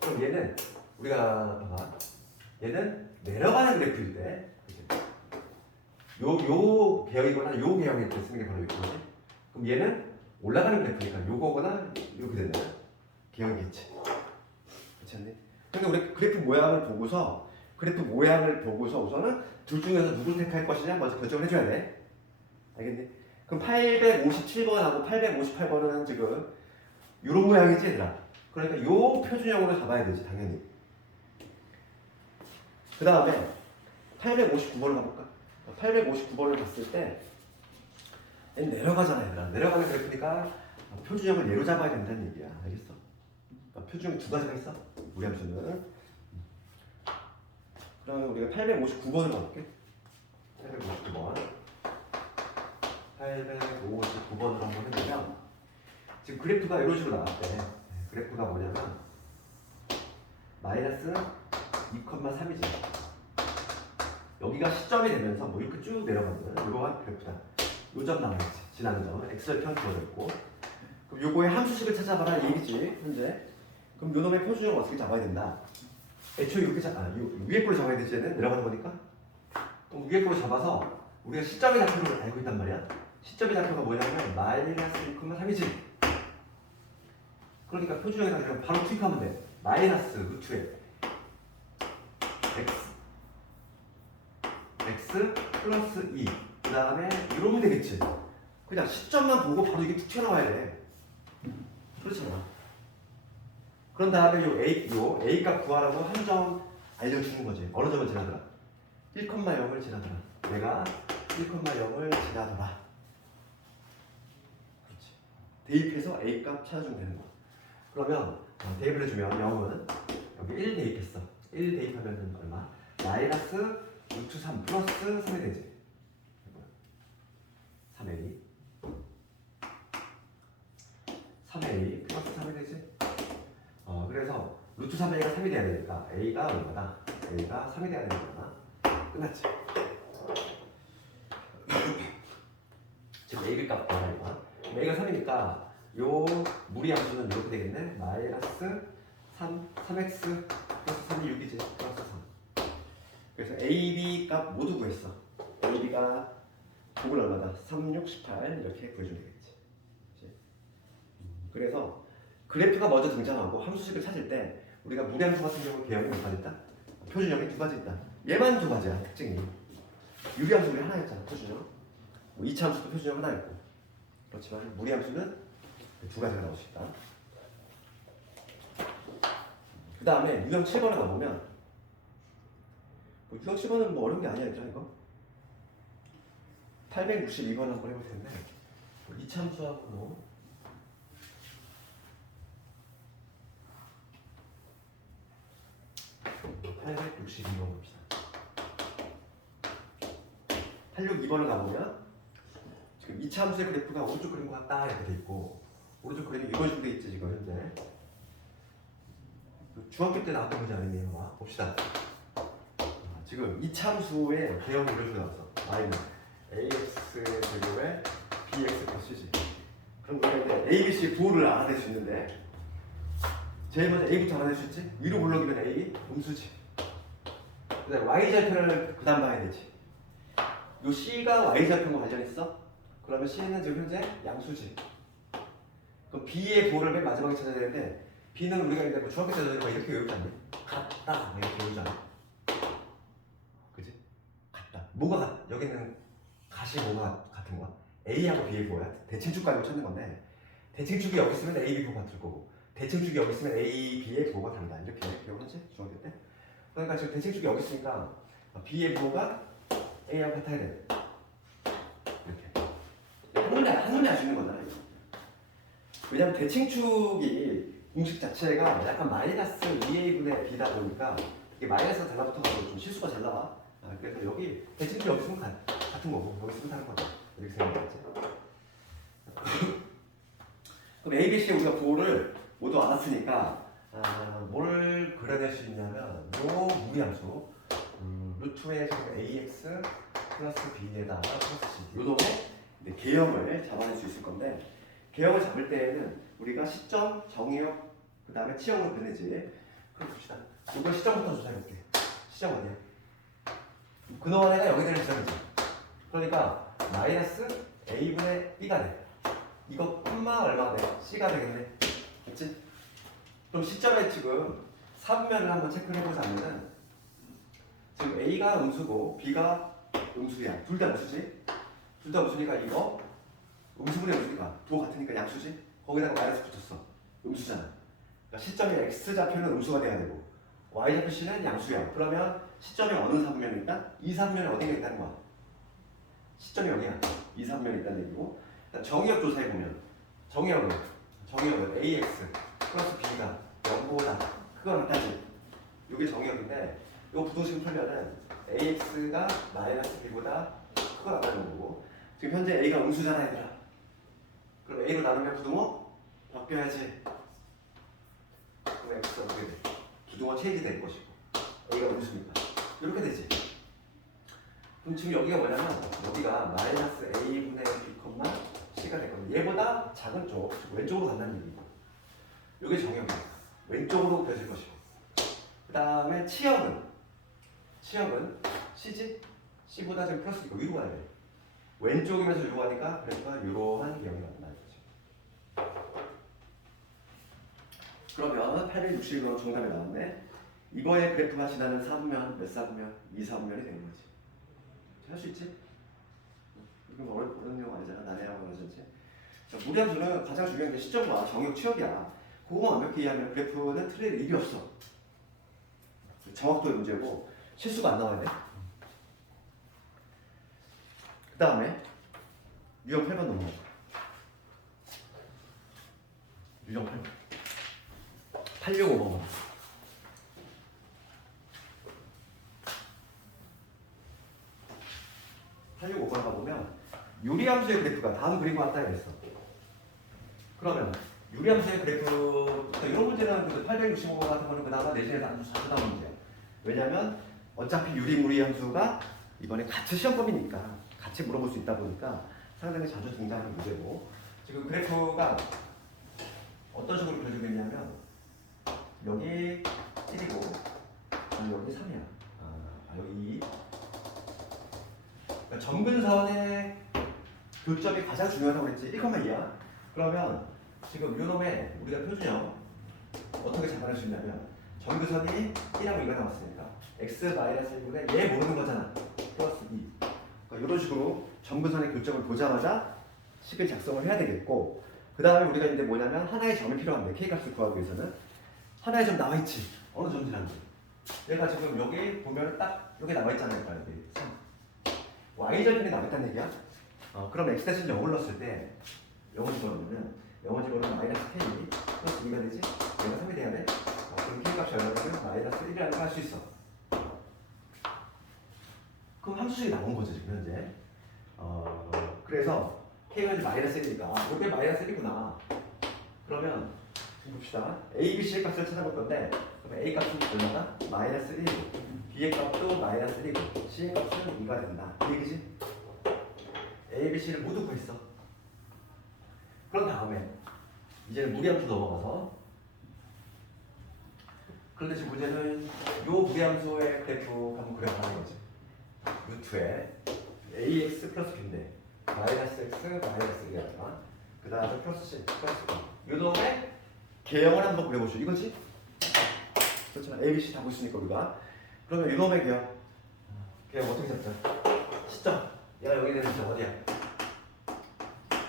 그럼 얘는 우리가 봐봐. 얘는 내려가는 그래프일 때, 그치? 요 배형이거나 요 배형일 때 쓰는 게 바로 이거지. 그럼 얘는 올라가는 그래프니까 요거거나 이렇게 되는 배형이겠지. 그렇지 않니? 근데 우리 그래프 모양을 보고서 우선은 둘 중에서 누굴 택할 것이냐 먼저 결정을 해줘야 돼. 알겠니? 그럼 857번하고 858번은 지금 이런 모양이지 얘들아. 그러니까 요 표준형으로 잡아야 되지 당연히. 그 다음에 859번을 가볼까? 859번을 봤을 때 얘는 내려가잖아 얘들아. 내려가는 그래프니까 표준형을 얘로 잡아야 된다는 얘기야. 알겠어? 그러니까 표준형이 두 가지가 있어. 우리 함수는. 그러면 우리가 859번을 가볼게. 859번을 한번 해보면 지금 그래프가 이런 식으로 나왔대. 그래프가 뭐냐면 마이너스 2,3이지. 여기가 시점이 되면서 뭐 이렇게 쭉 내려가면 이러한 그래프다. 요점 나와있지. 지나는 점 x절편 주어졌고. 그럼 요거의 함수식을 찾아봐라 이 얘기지 현재. 그럼 요 놈의 표준형을 어떻게 잡아야 된다. 애초에 이렇게 위에 거를 잡아야 되지 얘는 내려가는 거니까. 그럼 위에 거를 잡아서 우리가 시점의 좌표를 알고 있단 말이야. 시점의 좌표가 뭐냐면 마이너스 2,3이지. 그러니까 표준형에다 그냥 바로 투입하면 돼. 마이너스 루트에 x 플러스 2. 그 다음에 이러면 되겠지. 그냥 시점만 보고 바로 이게 툭 튀어나와야 돼. 그렇잖아. 그런 다음에 요 A 값 구하라고 한 점 알려주는 거지. 어느 점을 지나더라? 1,0을 지나더라. 내가 1,0을 지나더라. 그렇지. 대입해서 A 값 찾아주면 되는 거야. 그러면 대입을 해주면 0은 여기 1 대입했어. 1 대입하면 얼마? 마이너스 루트 3 플러스 3이 되지. 3a 3a 플러스 3이 되지. 그래서 루트 3a가 3이 돼야 되니까 a가 얼마다? a가 3이 돼야 되니까 끝났지. 지금 a 값 구하니까 a가 3이니까 요 무리 함수는 이렇게 되겠네. 마이너스 3x 플러스 3이 6이지. 플러스 3. 그래서 a, b 값 모두 구했어. a, b가 곱은 얼마다? 3, 6, 18 이렇게 구해주면 되겠지. 그치? 그래서 그래프가 먼저 등장하고 함수식을 찾을 때 우리가 무리함수 같은 경우 개형이 몇 가지 있다? 표준형이 두 가지 있다. 얘만 두 가지야 특징이. 유리함수 우리 하나 있잖아 표준형. 뭐 이차함수도 표준형 하나 있고. 그렇지만 무리함수는 두 가지가 나올 수 있다. 그 다음에 유형 7번에 가보면 유형 7번은 뭐 어려운 게 아니야 이거. 862번 한번 해볼 텐데 이차함수하고 862번 봅시다. 862번을 가보면 지금 이차함수의 그래프가 오른쪽 그림과 딱 이렇게 돼 있고 오른쪽 그림이 이런 식으로 돼 있지 지금 현재. 중학교 때 나왔던 문제 아니에요? 봐 봅시다. 지금 이차함수의 개형이 이런 식으로 나왔어. y는 ax 제곱에 bx 플러스 c. 그럼 우리가 이제 a, b, c 부호를 알아낼 수 있는데 제일 먼저 a부터 알아낼 수 있지? 위로 올라오면 a 음수지. 그 다음에 y절편을 그 다음 봐야 되지. 요 c가 y절편과 관련 있어? 그러면 c는 지금 현재 양수지. 그럼 b의 부호를 맨 마지막에 찾아야 되는데 b는 우리가 이제 뭐 중학교 때 이렇게 외우지 않니? 같다 이렇게 외우잖아. 그지? 같다. 뭐가 여기는 같이 뭐가 같은 거야? a하고 b의 부호야. 대칭축 가지고 찾는 건데 대칭축이 여기 있으면 a, b 부호가 같을 거고 대칭축이 여기 있으면 a, b의 부호가 다르다. 이렇게 기억하지? 중학교 때. 그러니까 지금 대칭축이 여기 있으니까 b의 부호가 a하고 같아야 돼. 이렇게 한 문제 알 수 있는 거잖아. 왜냐면 대칭축이 공식 자체가 약간 마이너스 2a분의 b다 보니까 이게 마이너스가 달라붙어가지고 좀 실수가 잘 나와. 그래서 여기 대칭축이 여기 있으면 같은 거고 여기 있으면 다른 거다. 이렇게 생각하지. 그럼 a, b, c 우리가 부호를 모두 알았으니까 뭘 그려낼 수 있냐면 요 무리함수 루트의 ax 플러스 b에다가 플러스 c 요 놈의 이제 개형을 잡아낼 수 있을 건데 개형을 잡을 때에는 우리가 시점, 정의역, 그 다음에 치형을 보내지. 그럼 봅시다. 이거 시점부터 조사해볼게. 시점 어디야? 근원 안에가 여기 되는 시점이지. 그러니까 마이너스 a분의 b가 돼. 이거 콤마 얼마가 돼? c가 되겠네. 됐지? 그럼 시점에 지금 3면을 한번 체크를 해보자면은 지금 a가 음수고 b가 음수야. 둘 다 음수지? 둘 다 음수니까 이거 음수분의 음수니까 도 같으니까 양수지? 거기다가 마이너스 붙였어. 음수잖아. 그러니까 시점이 x좌표는 음수가 돼야 되고 y좌표 c는 양수야. 그러면 시점이 어느 3면이다? 이 3면에 어디가 있다는 거야? 시점이 여기야. 이 3면이 있다는 얘기고 정의역 조사해보면 정의역은 ax 플러스 b가 0보다 크거나 같다지. 이게 정의역인데 이 부동식 풀면은 ax가 마이너스 b보다 크거나 같다는 거고 지금 현재 a가 음수잖아 얘들아. 그럼 a로 나누면 부등호 바뀌어야지. 그럼 x가 어떻게 돼? 부등호 체인지 될 것이고 a가 음수니까 이렇게 되지. 그럼 지금 여기가 뭐냐면 여기가 마이너스 a분의 b, c가 될 겁니다. 얘보다 작은 쪽 왼쪽으로 간다는 얘기고 이게 정형이야. 왼쪽으로 펴질 것이고 그 다음에 치역은 c지? c보다 지금 플러스니까 위로 가야 돼. 왼쪽이면서 위로 가니까 그래프가 이러한 기형이 나타나는 거죠. 그러면 860은 정답이 나왔네. 이거의 그래프가 지나는 3면, 몇 3면, 2, 3면이 되는 거지. 할 수 있지? 이건 어려운 내용 아니잖아. 난해하고 그러지. 무리함수는 가장 중요한 게 시점과 정역 치역이야. 그거만 완벽히 이해하면 그래프는 틀릴 일이 없어. 정확도의 문제고 실수가 안 나와야 돼. 그 다음에 유형 8번 넘어가. 유형 8번 865번 865번 가보면 유리함수의 그래프가 다음 그림과 같다 그랬어. 그러면 유리함수의 그래프 이런 문제는 865번 같은 거는 그나마 내신에서 아주 자주 나오는 문제야. 왜냐면 어차피 유리무리함수가 이번에 같이 시험범위니까 같이 물어볼 수 있다 보니까 상당히 자주 등장하는 문제고 지금 그래프가 어떤 식으로 그려지고 있냐면 여기 1이고 여기 3이야. 여기 2. 그러니까 점근선의 교점이 가장 중요하다고 그랬지. 1,2야. 그러면 지금 요놈에 우리가 표준형 어떻게 잡아낼 수 있냐면 점근선이 1하고 2가 나왔으니까 x-1분의 얘 모르는 거잖아. 플러스 2. 그러니까 이런 식으로 점근선의 교점을 보자마자 식을 작성을 해야 되겠고 그 다음에 우리가 이제 뭐냐면 하나의 점이 필요한데 K값을 구하기 위해서는 하나의 점 나와있지. 어느 점이라는지. 얘가 지금 여기 보면 딱 여기 나와있잖아요. 여기 3. Y절편이 나와있다는 얘기야. 그럼 X 대신 0을 넣었을 때 0을 집어넣으면 0을 집어넣으면 마이너스 K 플러스 2가 되지? 얘가 3이 돼야 돼. 그럼 K값이 얼마냐면 마이너스 1이라는 걸 할 수 있어. 그럼 함수식이 나온 거죠 지금 현재. 그래서 K가 이제 마이너스 1이니까 이게 마이너스 1이구나. 그러면 봅시다. A, B, C의 값을 찾아볼 건데 그럼 A 값은 얼마다? 마이너스 1이고 B의 값도 마이너스 1이고 C의 값은 2가 된다. 이 얘기지? A, B, C를 모두 구했어. 그런 다음에 이제는 무리함수 넘어가서 그런데 지금 문제는 요 무리함수의 그래프 한번 그려가는 거지. 루트에 ax 플러스 b인데 마이너스 x 마이너스 1이야. 그 다음에 플러스 c 플러스 b 요 놈의 개형을 한번 그려보죠. 이거지? 그렇죠. a, b, c 다 보시니까 우리가 그러면 요 놈의 개형 어떻게 잡자? 시점 얘가 여기 되는 시점 어디야?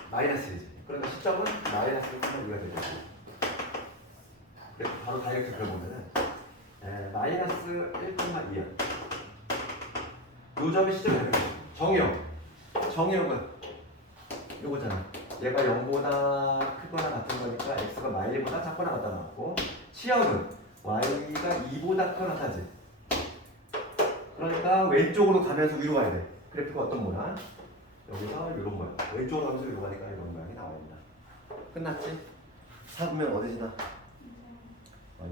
마이너스 1이지. 그러면 시점은 마이너스 1은 우리가 되겠지. 그래서 바로 다이렉트 그려보면은 마이너스 1,2야. 요 점이 시점이 되는 거죠. 정의역은 요거잖아. 얘가 0보다 크거나 같은 거니까 x가 마일보다 작거나 같다 나왔고 치역은 y가 2보다 크거나 같지. 그러니까 왼쪽으로 가면서 위로 가야 돼. 그래프가 어떤 모양? 여기서 이런 모양. 왼쪽으로 가면서 위로 가니까 이런 모양이 나와야 된다. 끝났지? 4분면 어디 지나?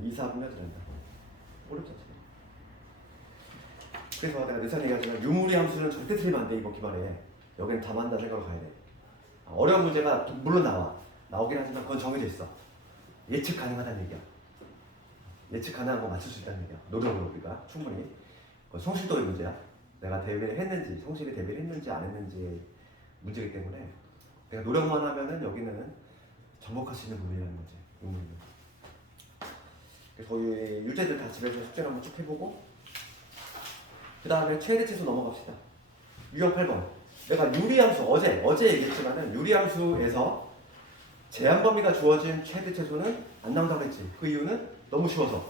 2, 4분면 들어간다. 어렵지 않지? 그래서 내가 늘상 얘기하지만 유무리 함수는 절대 틀리면 안 돼. 이번 기말에 여기는 다 맞는다 생각을 가야 돼. 어려운 문제가 물론 나오긴 하지만 그건 정해져 있어. 예측 가능하다는 얘기야. 예측 가능한 거 맞출 수 있다는 얘기야. 노력으로 우리가 충분히. 그건 성실도의 문제야. 내가 대비를 했는지, 성실히 대비를 했는지 안 했는지 문제이기 때문에 내가 노력만 하면은 여기는 정복할 수 있는 부분이라는 거지. 이 부분은. 그래서 거의 유제들 다 집에서 숙제를 한번 쭉 해보고 그 다음에 최대치수 넘어갑시다. 유형 8번. 내가 유리함수 어제 얘기했지만은 유리함수에서 제한 범위가 주어진 최대 최소는 안 나온다고 했지. 그 이유는 너무 쉬워서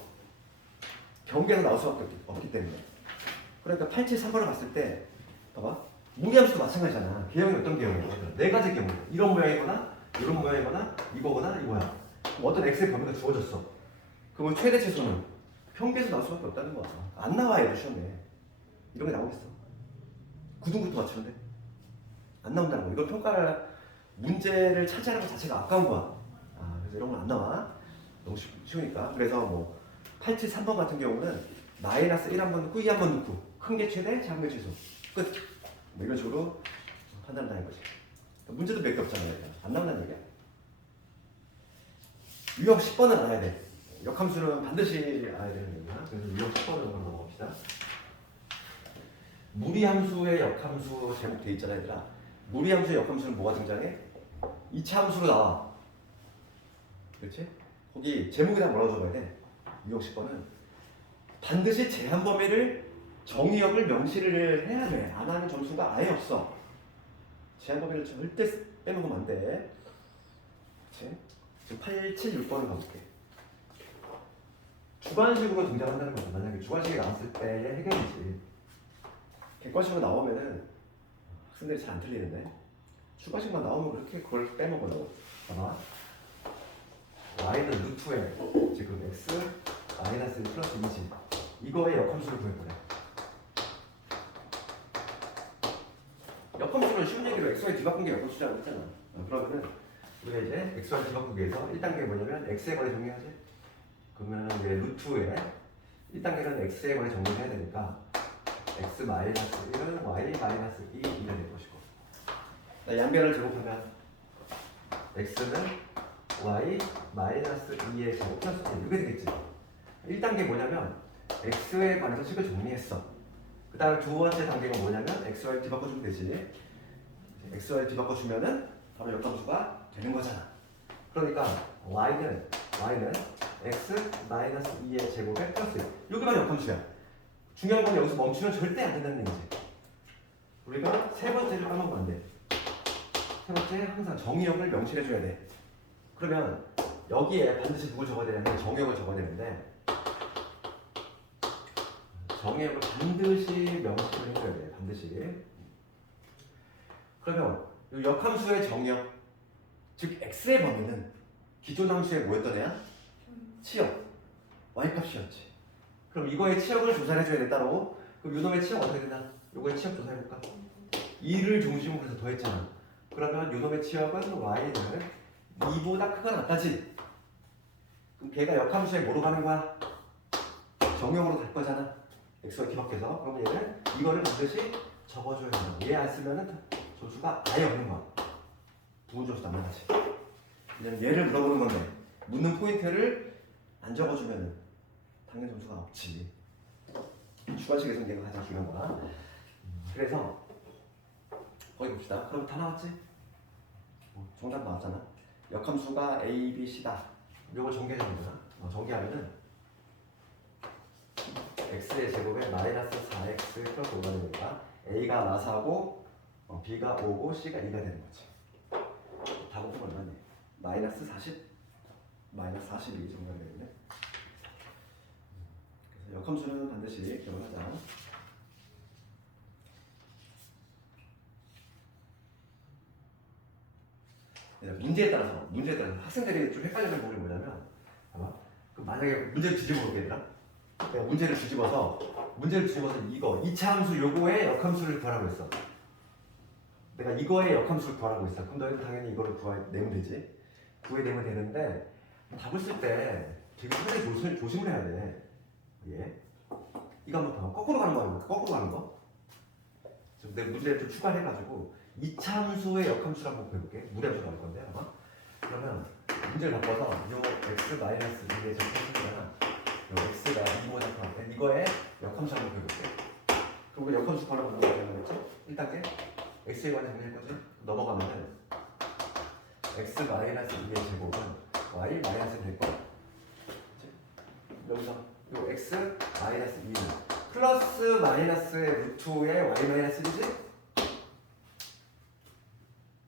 경계에서 나올 수밖에 없기 때문에. 그러니까 87, 3번을 봤을 때 봐봐. 무리함수도 마찬가지잖아. 개형이 어떤 개형이야? 네 가지 경우. 이런 모양이거나 이런 모양이거나 이거거나 이거야. 어떤 x의 범위가 주어졌어. 그러면 최대 최소는 평균에서 나올 수밖에 없다는 거야. 안 나와 얘들 시험에. 이런 게 나오겠어. 구둥부터 맞추면 돼. 안 나온다는 거. 이걸 평가를 문제를 차지하는 것 자체가 아까운 거야. 그래서 이런 건 안 나와. 너무 쉬우니까. 그래서 뭐 87, 3번 같은 경우는 마이너스 1 한 번 넣고 2 한 번 넣고 큰 게 최대, 작은 게 최소. 끝. 뭐 이런 식으로 판단을 하는 거지. 문제도 몇 개 없잖아요. 안 나온다는 얘기야. 유형 10번은 알아야 돼. 역함수는 반드시 알아야 되는 거야. 그래서 유형 10번을 한번 넘어갑시다. 무리함수의 역함수 제목 돼 있잖아, 얘들아. 무리함수의 역함수는 뭐가 등장해? 이차 함수로 나와. 그렇지? 거기 제목에다 뭐라고 적어야 돼? 유형 10번은 반드시 제한 범위를 정의역을 명시를 해야 돼. 안 하는 점수가 아예 없어. 제한 범위를 절대 빼먹으면 안 돼. 그렇지? 지금 8, 7, 6번을 가볼게. 주관식으로 등장한다는 거야. 만약에 주관식이 나왔을 때의 해결이지. 객관식으로 나오면은 학생들이 잘 안 틀리는데 주관식만 나오면 그렇게 그걸 빼먹어요. 봐봐. y는 루트에 지금 x 마이너스 1 플러스 2지. 이거의 역함수를 구해보래. 역함수는 쉬운 얘기로 xy 뒤바꾼 게 역함수라고 했잖아. 그러면은 우리가 이제 xy 뒤바꾸기에서 1단계 뭐냐면 x에 관해 정리하지. 그러면 이제 루트에 1단계는 x에 관해 정리를 해야 되니까 x 마이너스 1은 y 마이너스 2 이렇게 될 것이고 양변을 제곱하면 x는 y 마이너스 2의 제곱 플러스 1 이렇게 되겠지. 1단계 뭐냐면 x에 관해서 식을 정리했어. 그 다음 두 번째 단계가 뭐냐면 xy 뒤바꿔주면 되지. xy 뒤바꿔주면은 바로 역함수가 되는 거잖아. 그러니까 y는 x 마이너스 2의 제곱에 플러스 1 여기만 역함수야. 중요한 건 여기서 멈추면 절대 안 된다는 얘기지. 우리가 세 번째를 까먹으면 안 돼. 세 번째 항상 정의역을 명시해줘야 돼. 그러면 여기에 반드시 누굴 적어야 되냐면 정의역을 적어야 되는데 정의역을 반드시 명시를 해줘야 돼. 반드시. 그러면 이 역함수의 정의역 즉 x의 범위는 기존 함수에 뭐였던 애야? 치역 y값이었지. 그럼 이거의 치역을 조사해줘야 된다고. 그럼 요놈의 치역 어떻게 되나? 요거의 치역 조사해볼까? 2를 중심으로 해서 더했잖아. 그러면 요놈의 치역은 y는 2보다 크거나 같다지. 그럼 걔가 역함수에 뭐로 가는 거야? 정역으로 갈 거잖아. x가 뒤바뀌어서. 그럼 얘는 이거를 반드시 적어줘야 된다. 얘 안 쓰면은 조수가 아예 없는 거야. 부분 조수도 안 나가지. 그냥 얘를 물어보는 건데 묻는 포인트를 안 적어주면은 당연히 점수가 없지. 주관식에서 내가 가장 중요한 거야. 그래서 거기 봅시다. 그럼 다 나왔지? 정답 나왔잖아. 역함수가 a, b, c다. 이걸 전개해주는 거야. 전개하면은 x의 제곱에 마이너스 4x 플러스 5가 되니까 a가 마사고 b가 5고 c가 2가 되는 거지. 다 곱하면 얼마니? 마이너스 40? 마이너스 42 정도가 되겠네. 그래서 역함수는 반드시 기억을 하자. 문제에 따라서 학생들이 좀 헷갈리는 부분이 뭐냐면 봐봐. 만약에 문제를 뒤집어 볼게 얘들아. 내가 문제를 뒤집어서 이거 2차 함수 요거의 역함수를 구하라고 했어. 내가 이거의 역함수를 구하라고 했어. 그럼 너희는 당연히 이거를 내면 되지. 구해내면 되는데 답을 쓸 때 되게 상당히 조심을 해야 돼. 예. 이거 한번 봐. 거꾸로 가는 거 아닙니까? 거꾸로 가는 거. 지금 내 문제를 좀 추가해가지고 이차함수의 역함수를 한번 구해볼게. 무리함수 나올 건데 아마. 그러면 문제를 바꿔서 요 x 마이너스 2의 적분이잖아. 요 x가 2보다 커한데 이거의 역함수 한번 구해볼게. 그럼 그 역함수 바로 먼저 구해야겠죠? 1단계 x에 관해 정리할 거지? 넘어가면은 x 마이너스 2의 제곱은 y 마이너스 될 거야. 여기서 요 x 마이너스 2는 플러스 마이너스의 루트의 y 마이너스 1이지?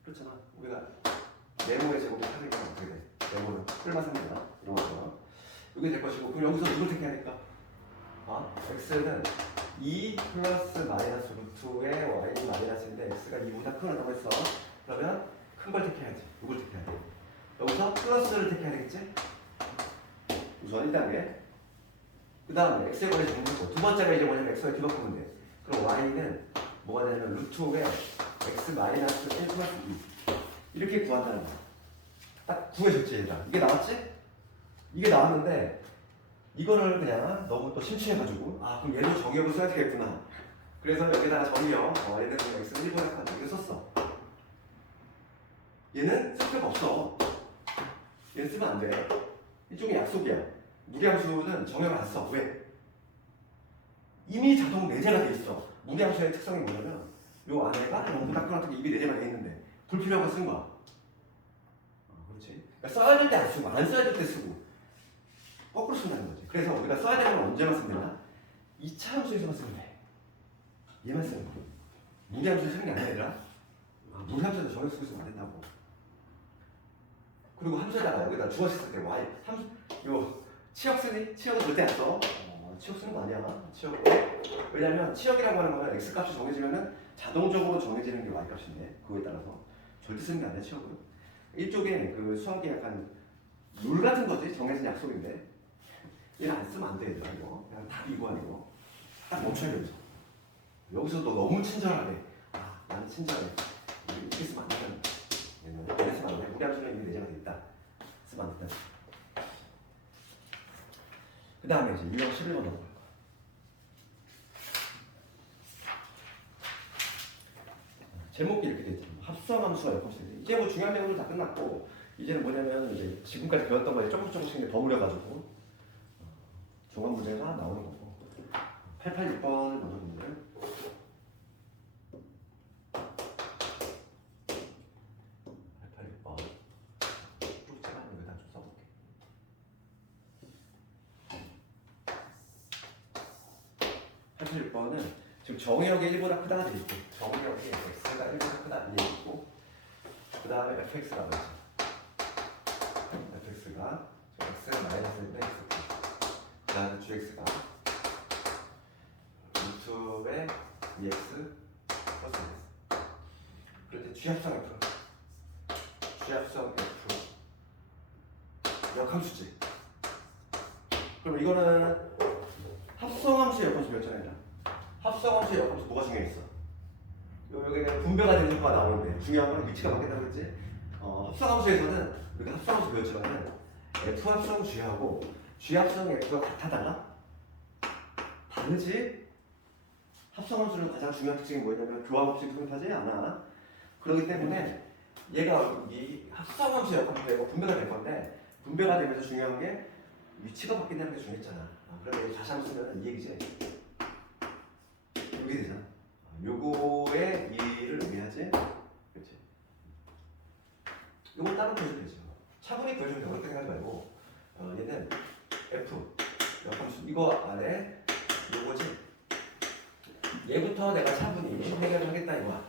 그렇잖아. 우리가 네모의 제곱이 하니까 어떻게 돼? 네모는 뿔만 삽니다. 이런 것처럼 이게 될 것이고, 그럼 여기서 누굴 택해야 할까? x는 2 플러스 마이너스 루트의 y 마이너스인데 x가 2보다 크다고 했어. 그러면 큰 걸 택해야지. 누굴 택해야 돼? 여기서 플러스를 택해야 되겠지? 우선 1단계. 그 다음에 x에 관해 정리했고, 두 번째가 이제 뭐냐면 x가 뒤바꾸면 돼. 그럼 y는 뭐가 되냐면 루트의 x 마이너스 1 플러스 2 이렇게 구한다는 거야. 딱 구해줬지 얘들아. 이게 나왔지? 이게 나왔는데 이거를 그냥 너무 또 심취해가지고 그럼 얘도 정의역을 써야 되겠구나. 그래서 여기다가 정의역 얘는 x는 1보다 크다 이렇게 썼어. 얘는 쓸 필요가 없어. 얘는 쓰면 안 돼. 일종의 약속이야. 무리함수는 정의역을 안 써. 왜? 이미 자동 내재가 돼 있어. 무리함수의 특성이 뭐냐면 요 안에가 0보다 크다 입이 내재가 돼 있는데 불필요한 거 쓴 거야. 그렇지? 그러니까 써야 될 때 안 쓰고 안 써야 될 때 쓰고 거꾸로 쓴다는 거지. 그래서 우리가 써야 되는 건 언제만 쓰면 되나? 2차 함수에서만 쓰면 돼. 얘만 쓰는 거. 무리함수 쓰는 게 아니라 무리함수에서 정의 쓰고 있으면 안 된다고. 그리고 함수에다가 여기다 주어졌을 때 y 함수 요 치역 쓰니? 치역은 절대 안 써. 치역 쓰는 거 아니야. 치역. 왜냐면 치역이라고 하는 거는 x 값이 정해지면은 자동적으로 정해지는 게 y 값인데 그거에 따라서 절대 쓰는 게 아니야 치역은. 일종의 그 수학이 약간 룰 같은 거지. 정해진 약속인데 얘는 안 쓰면 안 돼 얘들아. 이거 그냥 답이 이거 아니고 딱 멈춰야 돼. 여기서 너 너무 친절하게 나는 친절해 이렇게 쓰면 안 된다는 거야. 얘는 이렇게 쓰면 안 돼. 우리 함수는 이미 내재가 돼 있다. 쓰면 안 된다. 그 다음에 이제 유형 11번 넘어갈 거야. 제목이 이렇게 돼 있잖아. 합성함수와 역함수. 이제 뭐 중요한 내용들 다 끝났고 이제는 뭐냐면 이제 지금까지 배웠던 거에 조금씩 버무려가지고 종합 문제가 나오는 거고. 886번을 먼저 보면 886번 쪽지만 여기다 좀 써볼게. 886번은 지금 정의역이 1보다 크다가 돼 있고 정의역이 x가 1보다 크다 이게 있고 그 다음에 fx가 뭐지? fx가 x 마이너스 1배 x 그 다음에 gx가 루트의 2x 플러스 1x. 그럴 때 g합성 f g합성 f 역함수지. 그럼 이거는 합성함수의 역함수 몇 전이다? 합성함수의 역함수 뭐가 중요했어? 여기 분배가 되는 효과가 나오는데 중요한 건 위치가 바뀐다고 했지? 합성함수에서는 우리가 합성함수 배웠지만은 f 합성 g하고 g 합성 f가 같아달라? 다르지? 합성함수는 가장 중요한 특징이 뭐냐면 교합 없이 성립하지 않아. 그렇기 때문에 얘가 이 합성함수 역할이 되고 분배가 될 건데 분배가 되면서 중요한 게 위치가 바뀐다는 게 중요했잖아. 그런데 다시 한번 쓰면 이 얘기지. 이게 되잖아. 요거의 이를 의미하지. 그렇지. 요거 따로 보여주면 되죠. 차분히 보여주면 돼. 어렵게 생각하지 말고 얘는 F 역함수 이거 안에 요거지. 얘부터 내가 차분히 해결을 하겠다 이거야.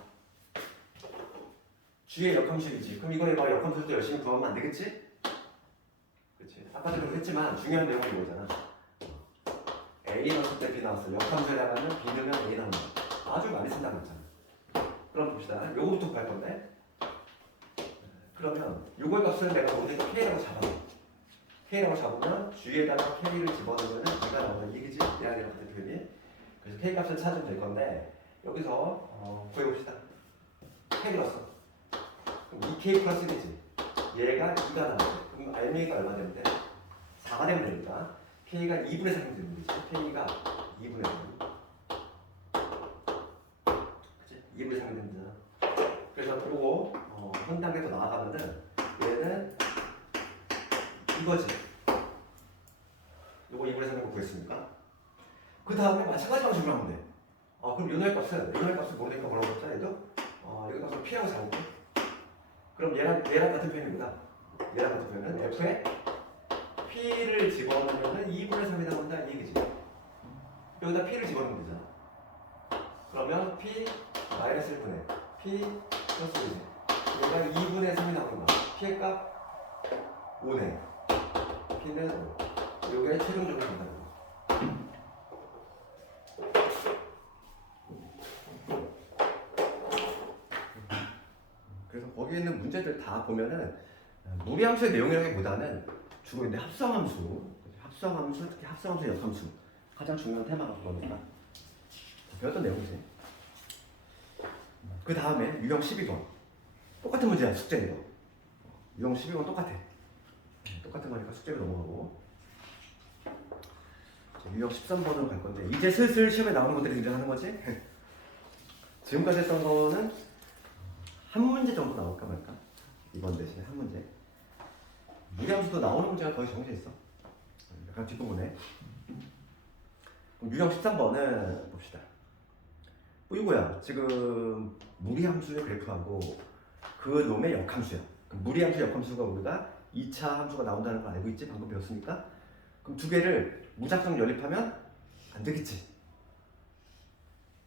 G의 역함수이지. 그럼 이거에 막 역함수를 또 열심히 구하면 안 되겠지? 그렇지. 아까도 그렇게 했지만 중요한 내용은 이거잖아. A 넣었을 때 B 나왔어. 역함수에 나가면 B 넣으면 A 나온다. 아주 많이 쓴다고 했잖아. 그럼 봅시다. 요거부터 구할 건데 그러면 요거의 값을 내가 모르니까 K라고 잡아. K라고 잡으면 G에다가 K를 집어넣으면 B가 나오는 얘기지. 얘랑 같은 표현이. 그래서 K 값을 찾으면 될 건데 여기서 구해봅시다. K 넣었어. 그럼 2K 플러스 1이지. 얘가 2가 나와요. 그럼 RMA가 얼마 되는데? 4가 되면 되니까 K가 2분의 3이 되는 거지. K가 2분의 3. 그치? 2분의 3이 되면 되잖아. 보고 한 단계 더 나아가면은 얘는 이거지. 요거 2분의 3이라고 구했으니까. 그 다음에 마찬가지 방식으로 하면 돼. 그럼 요놈의 값을 모르니까 뭐라고 했잖아, 얘도? 여기 값을 P라고 잡을게. 그럼 얘랑 같은 표현입니다. 얘랑 같은 표현은 F에 P를 집어넣으면 2분의 3이 나온다, 이 얘기지. 여기다 P를 집어넣으면 되잖아. 그러면 P 마이너스 1분의 P 플러스 1. 얘가 2분의 3이 나오는 거야. P의 값 5네. P는 5. 요게 최종적으로 된다는 거야. 그래서 거기에 있는 문제들 다 보면은 무리함수의 내용이라기보다는 주로 이제 합성함수, 특히 합성함수, 역함수 가장 중요한 테마가 그거니까 배웠던 내용이지. 그 다음에 유형 12번 똑같은 문제야. 숙제 이거 유형 12번 똑같아. 똑같은 거니까 숙제로 넘어가고 유형 13번으로 갈 건데 이제 슬슬 시험에 나오는 것들이 등장하는 거지. 지금까지 했던 거는 한 문제 정도 나올까 말까? 이번 대신에 한 문제. 무리함수도 나오는 문제가 거의 정해져 있어. 약간 뒷부분에. 그럼 유형 13번은 봅시다. 이거야. 지금 무리함수의 그래프하고 그 놈의 역함수야. 무리함수, 역함수가 우리가 2차 함수가 나온다는 걸 알고 있지? 방금 배웠으니까. 그럼 두 개를 무작정 연립하면 안 되겠지.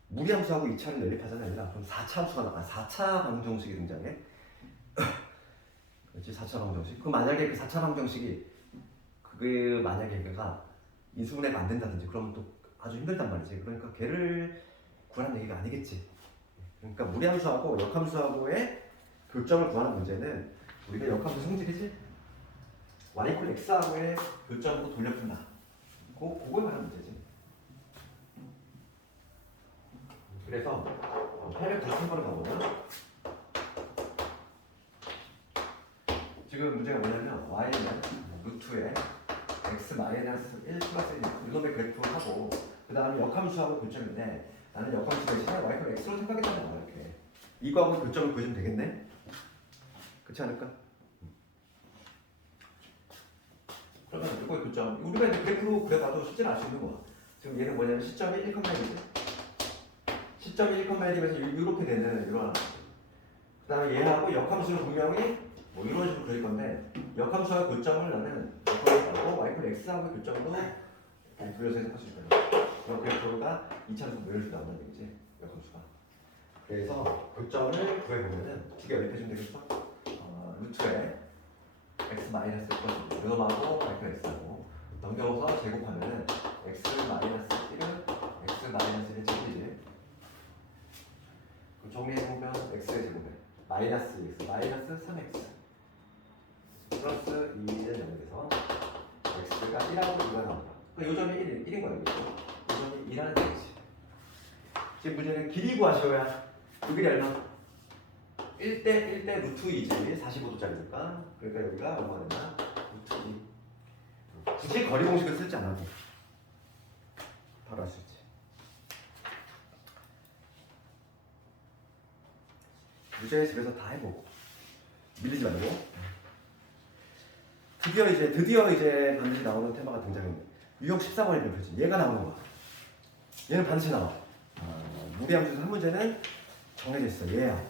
무리함수하고 2차를 연립하잖아. 그럼 4차 함수가 나와. 4차 방정식이 등장해. 그렇지, 4차 방정식. 그 만약에 그 4차 방정식이 그게 만약에 걔가 인수분해가 안 된다든지 그러면 또 아주 힘들단 말이지. 그러니까 걔를 구하는 얘기가 아니겠지. 그러니까 무리함수하고 역함수하고의 교점을 구하는 문제는 우리가 역함수 성질이지. y 이퀄 x하고의 교점으로 돌려푼다. 그거에 관한 문제지. 그래서 893번을 가보면 지금 문제가 뭐냐면 y는 루트에 x 마이너스 1 플러스 1 이놈의 그래프하고 그 다음에 역함수하고 교점인데 나는 역함수 대신에 y를 x로 생각했다는 거야. 이렇게 이거하고 교점을 보여주면 되겠네? 그렇지 않을까? 그러면 이거의 교점 우리가 이제 그래프로 그려봐도 실제로 알 수 있는 거야. 지금 얘는 뭐냐면 시점이 1,1이지. 시점이 1,1이면서 이렇게 되는 이런. 그 다음에 얘하고 역함수를 분명히 뭐 이런 식으로 그릴 건데 역함수와 교점을 나는 역함수하고 y플 x하고 교점으로 그려서 해석할 수 있거든. 그럼 그래프가 2차에서 모여줄 수 나온다는 얘기지. 역함수가. 그래서 교점을 구해보면은 두 개 연립해주면 되겠어? 루트에 x 마이너스 1번 요놈하고 y플 x하고 넘겨서 제곱하면은 x 마이너스 1은 x 마이너스 1의 제곱이지. 그럼 정리해보면 x의 제곱에 마이너스 2x 마이너스 3x 플러스 2는 0이 돼서 x가 1하고 2가 나온다. 그럼 요점이 1인 거야. 요점이 2라는 얘기지. 지금 문제는 길이 구하셔야 이 길이 얼마? 1대 루트 2지. 45도짜리니까. 그러니까 여기가 얼마가 되나? 루트 2. 굳이 거리 공식을 쓰지 않아도 바로 알 수 있지. 문제 집에서 다 해보고 밀리지 말고. 드디어 이제 반드시 나오는 테마가 등장했네. 유형 14번이 변표지. 얘가 나오는 거야. 얘는 반드시 나와. 무리함수 한 문제는 정해져 있어. 얘야.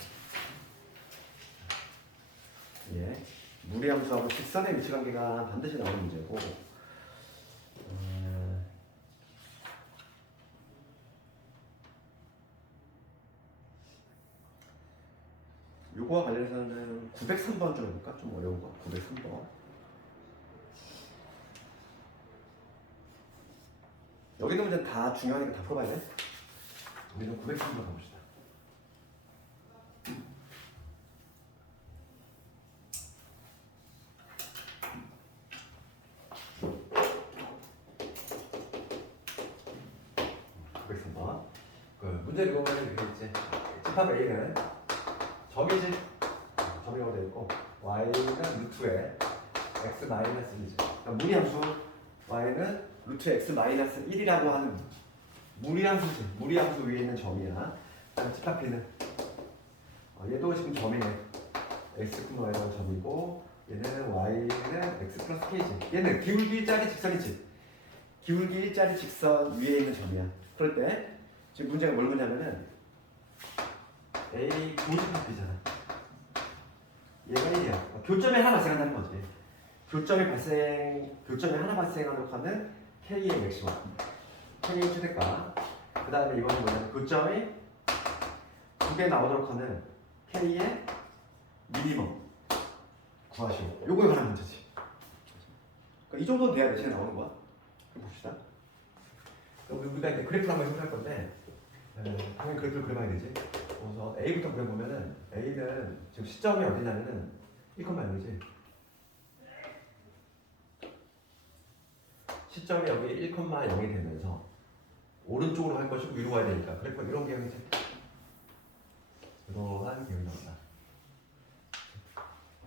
예. 무리함수하고 직선의 위치관계가 반드시 나오는 문제고. 요거와 관련해서는 903번 좀 해볼까? 좀 어려운 거. 903번. 여기 있는 문제는 다 중요하니까 다 풀어봐야 돼. 우리는 903번 가봅시다. 그 문제를 보면 이렇게 있지. 집합 A는 점이지. 점이라고 되어 있고 Y는 루트에 X 마이너스 1이지. 그러니까 무리함수 Y는 루트 X 마이너스 1이라고 하는 무리함수지. 무리함수 위에 있는 점이야. 집합 B는 얘도 지금 점이네. x, y가 점이고 얘는 y는 x 플러스 k지. 얘는 기울기 일자리 직선이지. 기울기 일자리 직선 위에 있는 점이야. 그럴 때 지금 문제가 뭘 보냐면은 A 교집합이잖아. 얘가 1이야. 교점이 하나 발생한다는 거지. 교점이 하나 발생하도록 하는 K의 맥시멈, K의 최대가. 그 다음에 이거는 뭐냐면 교점이 두 개 나오도록 하는 K의 미니멈 구하시오. 요거에 관한 문제지. 그러니까 이 정도는 돼야 대신에 나오는 거야. 그럼 봅시다. 우리가 이제 그래프를 한번 해볼 건데, 당연히 그래프를 그려봐야 되지. 그래서 A부터 그려보면은 A는 지금 시점이 어디냐면은 1,0이지. 시점이 여기 1,0이 되면서 오른쪽으로 갈 것이고 위로 가야 되니까 그래프 이런 개형이지. 이러한 개형이 나온다.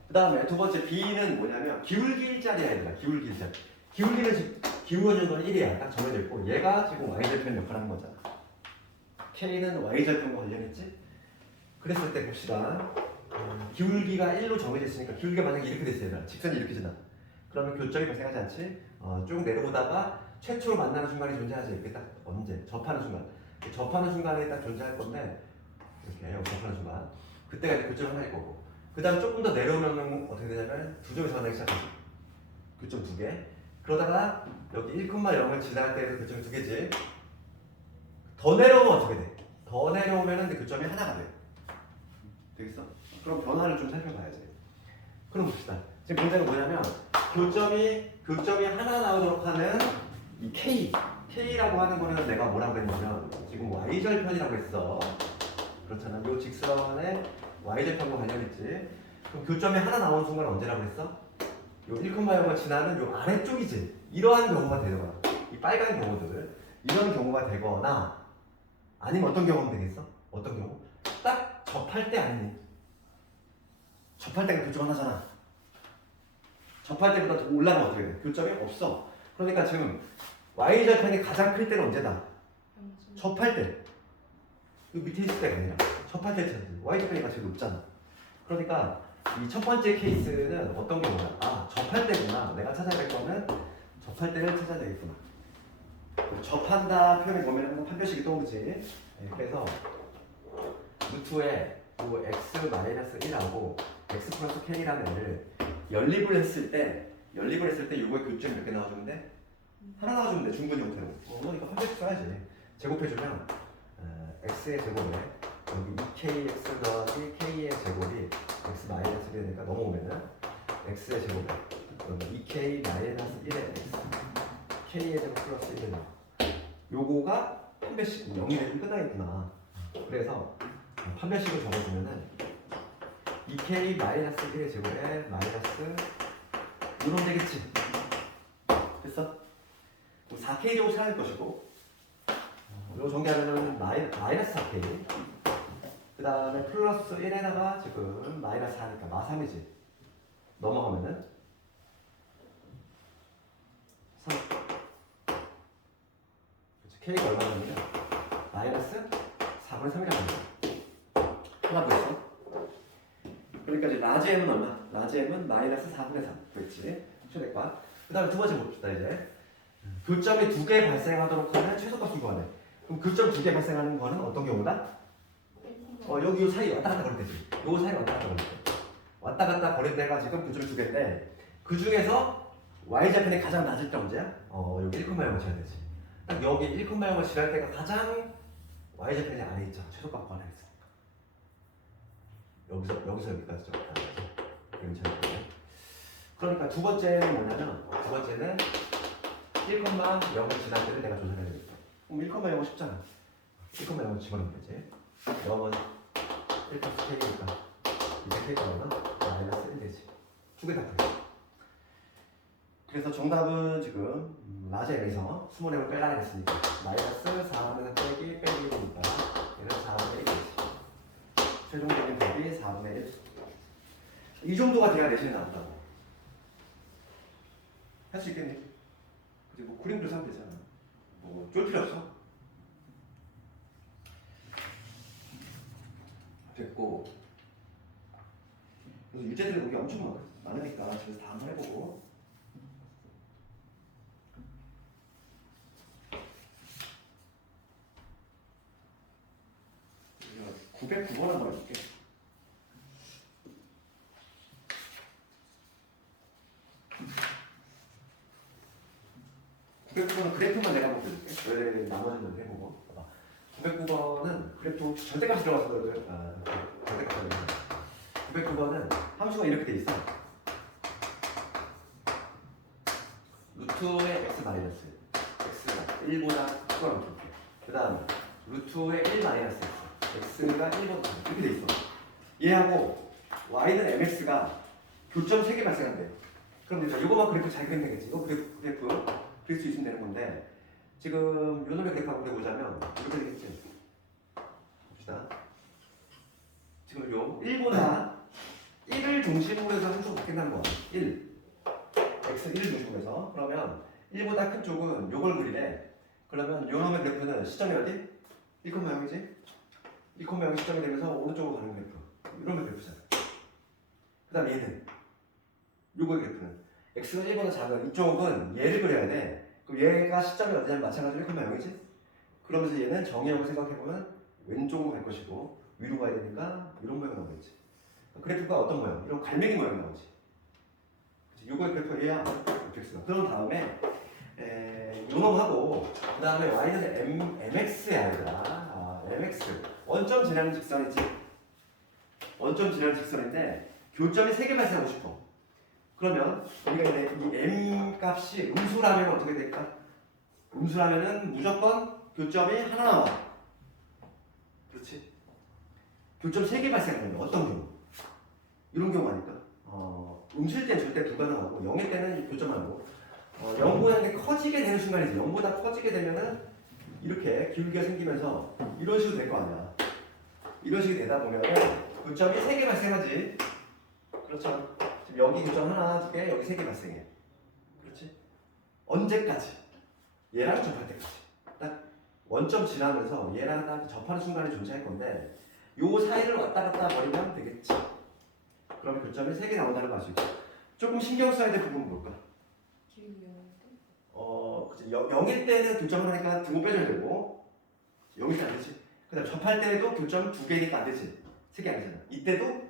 그 다음에 두 번째 B는 뭐냐면 기울기 일자리야 얘들아. 기울기 일자리. 기울기는 지금 기울어진 건 1이야. 딱 정해져 있고 얘가 지금 y절편 역할을 하는 거잖아. K는 y절편과 관련했지? 그랬을 때 봅시다. 기울기가 1로 정해져 있으니까 기울기가 만약에 이렇게 됐어요 얘들아. 직선이 이렇게 지나. 그러면 교점이 발생하지 않지? 쭉 내려오다가 최초로 만나는 순간이 존재하지. 이게 딱 언제? 접하는 순간. 접하는 순간에 딱 존재할 건데 이렇게 접하는 순간. 그때가 이제 교점 하나일 거고. 그 다음 조금 더 내려오면 어떻게 되냐면 두 점에서 만나기 시작하지. 교점 두 개. 그러다가 여기 1,0을 지날 때에도 교점이 두 개지. 더 내려오면 어떻게 돼? 더 내려오면 교점이 하나가 돼. 되겠어? 그럼 변화를 좀 살펴봐야지. 그럼 봅시다. 지금 문제가 뭐냐면 교점이 하나 나오도록 하는 이 K라고 하는 거는 내가 뭐라고 했냐면 지금 Y절편이라고 했어. 그렇잖아. 요 직선의 Y절편과 관련있지. 그럼 교점이 하나 나오는 순간 언제라고 했어? 요 1,0을 지나는 요 아래쪽이지. 이러한 경우가 되거나 이 빨간 경우들 이런 경우가 되거나 아니면 어떤 경우면 되겠어? 어떤 경우? 딱 접할 때 아니니? 접할 때가 교점 하나잖아. 접할 때보다 더 올라가면 어떻게 돼? 교점이 없어. 그러니까 지금 Y절편이 가장 클 때는 언제다? 접할 때. 이 밑에 있을 때가 아니라 접할 때 찾지. Y절편이 제일 높잖아. 그러니까 이 첫 번째 케이스는 어떤 경우야? 아, 접할 때구나. 내가 찾아야 될 거는 접할 때를 찾아야 되겠구나. 접한다 표현을 보면 항상 판별식이 떠오르지. 네, 그래서 루트에 요 x-1하고 x 플러스 k라는 애를 연립을 했을 때 요거의 교점이 몇 개 나와주면 돼? 하나 나와주면 돼. 중분 형태로. 그러니까 판별식 써야지. 제곱해주면 x의 제곱에 여기 2kx 더하기 k의 제곱이 x 마이너스 1이니까 넘어오면은 x의 제곱에 여기 2k 마이너스 1의 x k의 제곱 플러스 1이 나와. 요거가 판별식 0이 되면 끝나겠구나. 그래서 판별식을 적어주면은 2k 마이너스 1의 제곱에 마이너스 이러면 되겠지. 됐어? 4k 제곱 사라질 것이고 이거 전개하면은 마이너스 4k 그 다음에 플러스 1에다가 지금 마이너스 4니까 마3이지. 넘어가면은 3 K가 얼마냐면 마이너스 4분의 3이라고 합니다. 하나 더 있어. 그러니까 이제 라지 M은 얼마? 라지 M은 마이너스 4분의 3 그랬지. 최대값. 그 다음에 두 번째 봅시다 이제. 교점이 두 개 발생하도록 하는 최소값을 구하네. 그럼 교점 두 개 발생하는 거는 어떤 경우다? 여기 요 사이 왔다 갔다 거릴 때지. 요 사이 왔다 갔다 거릴 때. 왔다 갔다 거릴 때가 지금 교점이 두 개인데 그 중에서 Y좌편이 가장 낮을 때 언제야? 여기 1,0을 쳐야 되지. 딱 여기 1,0을 지날 때가 가장 Y좌편이 안에 있잖아. 최소값 구하라 했으니까. 여기서 여기까지 적다. 그러니까 두 번째는 뭐냐면 두 번째는 1,0을 지날 때를 내가 조사해야 되겠다. 그럼 1,0은 쉽잖아. 1,0을 집어넣으면 되지. 0은 1 플러스 k니까 이제 k가는 마이너스 1 되지. 두 개 다 풀려. 그래서 정답은 지금 라지에서 수문행을 빼라 했으니까 마이너스 4분의 3 빼기 1이니까 얘는 4분의 1이 되지. 최종적인 답이 4분의 1. 이 정도가 돼야 내신이 나온다고. 할 수 있겠니? 그치, 뭐 그림도 사면 되잖아. 뭐 쫄 필요 없어. 됐고 그래서 유제들이 여기 엄청 많으니까 그래서 다 한번 해보고. 909번 한번 해볼게. 909번은 그래프만 내가 한번 보여줄게. 왜 나머지는 해보고. 909번은 그래프 절대값이 들어가서 절대값이 들어가서 909번은 함수가 이렇게 돼 있어. 루트의 x 마이너스 x가 1보다 크거나 같게. 그 다음 루트의 1 마이너스 x x가 1보다 이렇게 돼 있어. 얘하고 y는 mx가 교점 3개 발생한대. 그럼 이제 이거만 그래프 잘 그리면 되겠지. 이거 그래프 그릴 수 있으면 되는 건데 지금 요 놈의 그래프 한번 보자면 이렇게 되겠지. 봅시다. 지금 요 1보다 1을 중심으로 해서 함수가 바뀐다는 거야. 1 x 1을 중심으로 해서. 그러면 1보다 큰 쪽은 요걸 그리래. 그러면 요 놈의 그래프는 시점이 어디? 1,0이지? 1,0 시점이 되면서 오른쪽으로 가는 그래프. 이런 그래프잖아. 그 다음 얘는 요거의 그래프는 x가 1보다 작은 이쪽은 얘를 그려야 돼. 그럼 얘가 시점이 어디냐면 마찬가지로 1,0이지? 그러면서 얘는 정의형을 생각해보면 왼쪽으로 갈 것이고 위로 가야 되니까 이런 모양 나오겠지. 그래프가 어떤 모양? 이런 갈매기 모양 나오지. 요거의 그래프가 얘야. fx가. 그런 다음에 요놈하고 그 다음에 y는 mx야 얘들아. mx 원점 지나는 직선이지. 원점 지나는 직선인데 교점이 3개 발생하고 싶어. 그러면 우리가 이제 이 m 값이 음수라면 어떻게 될까? 음수라면은 무조건 교점이 하나 나와. 그렇지? 교점 3개 발생하는 거 어떤 경우? 이런 경우 아닐까? 음수일 때는 절대 불가능하고 0일 때는 교점 하고 0보다 커지게 되는 순간이지. 0보다 커지게 되면은 이렇게 기울기가 생기면서 이런 식으로 될 거 아니야. 이런 식으로 되다 보면 교점이 3개 발생하지. 그렇죠? 지금 여기 교점 하나, 2개, 여기 3개 발생해. 그렇지? 언제까지? 얘랑 접할 때까지. 딱 원점 지나면서 얘랑 딱 접하는 순간에 존재할 건데 요 사이를 왔다 갔다 버리면 되겠지. 그러면 교점이 3개 나온다는 거 아시죠? 조금 신경 써야 될 부분은 뭘까? 기울기 0일 때? 그치. 0일 때는 교점을 하니까 등호 빼줘야 되고 0일 때 안 되지. 그 다음 접할 때도 교점 2개니까 안 되지. 3개 아니잖아. 이때도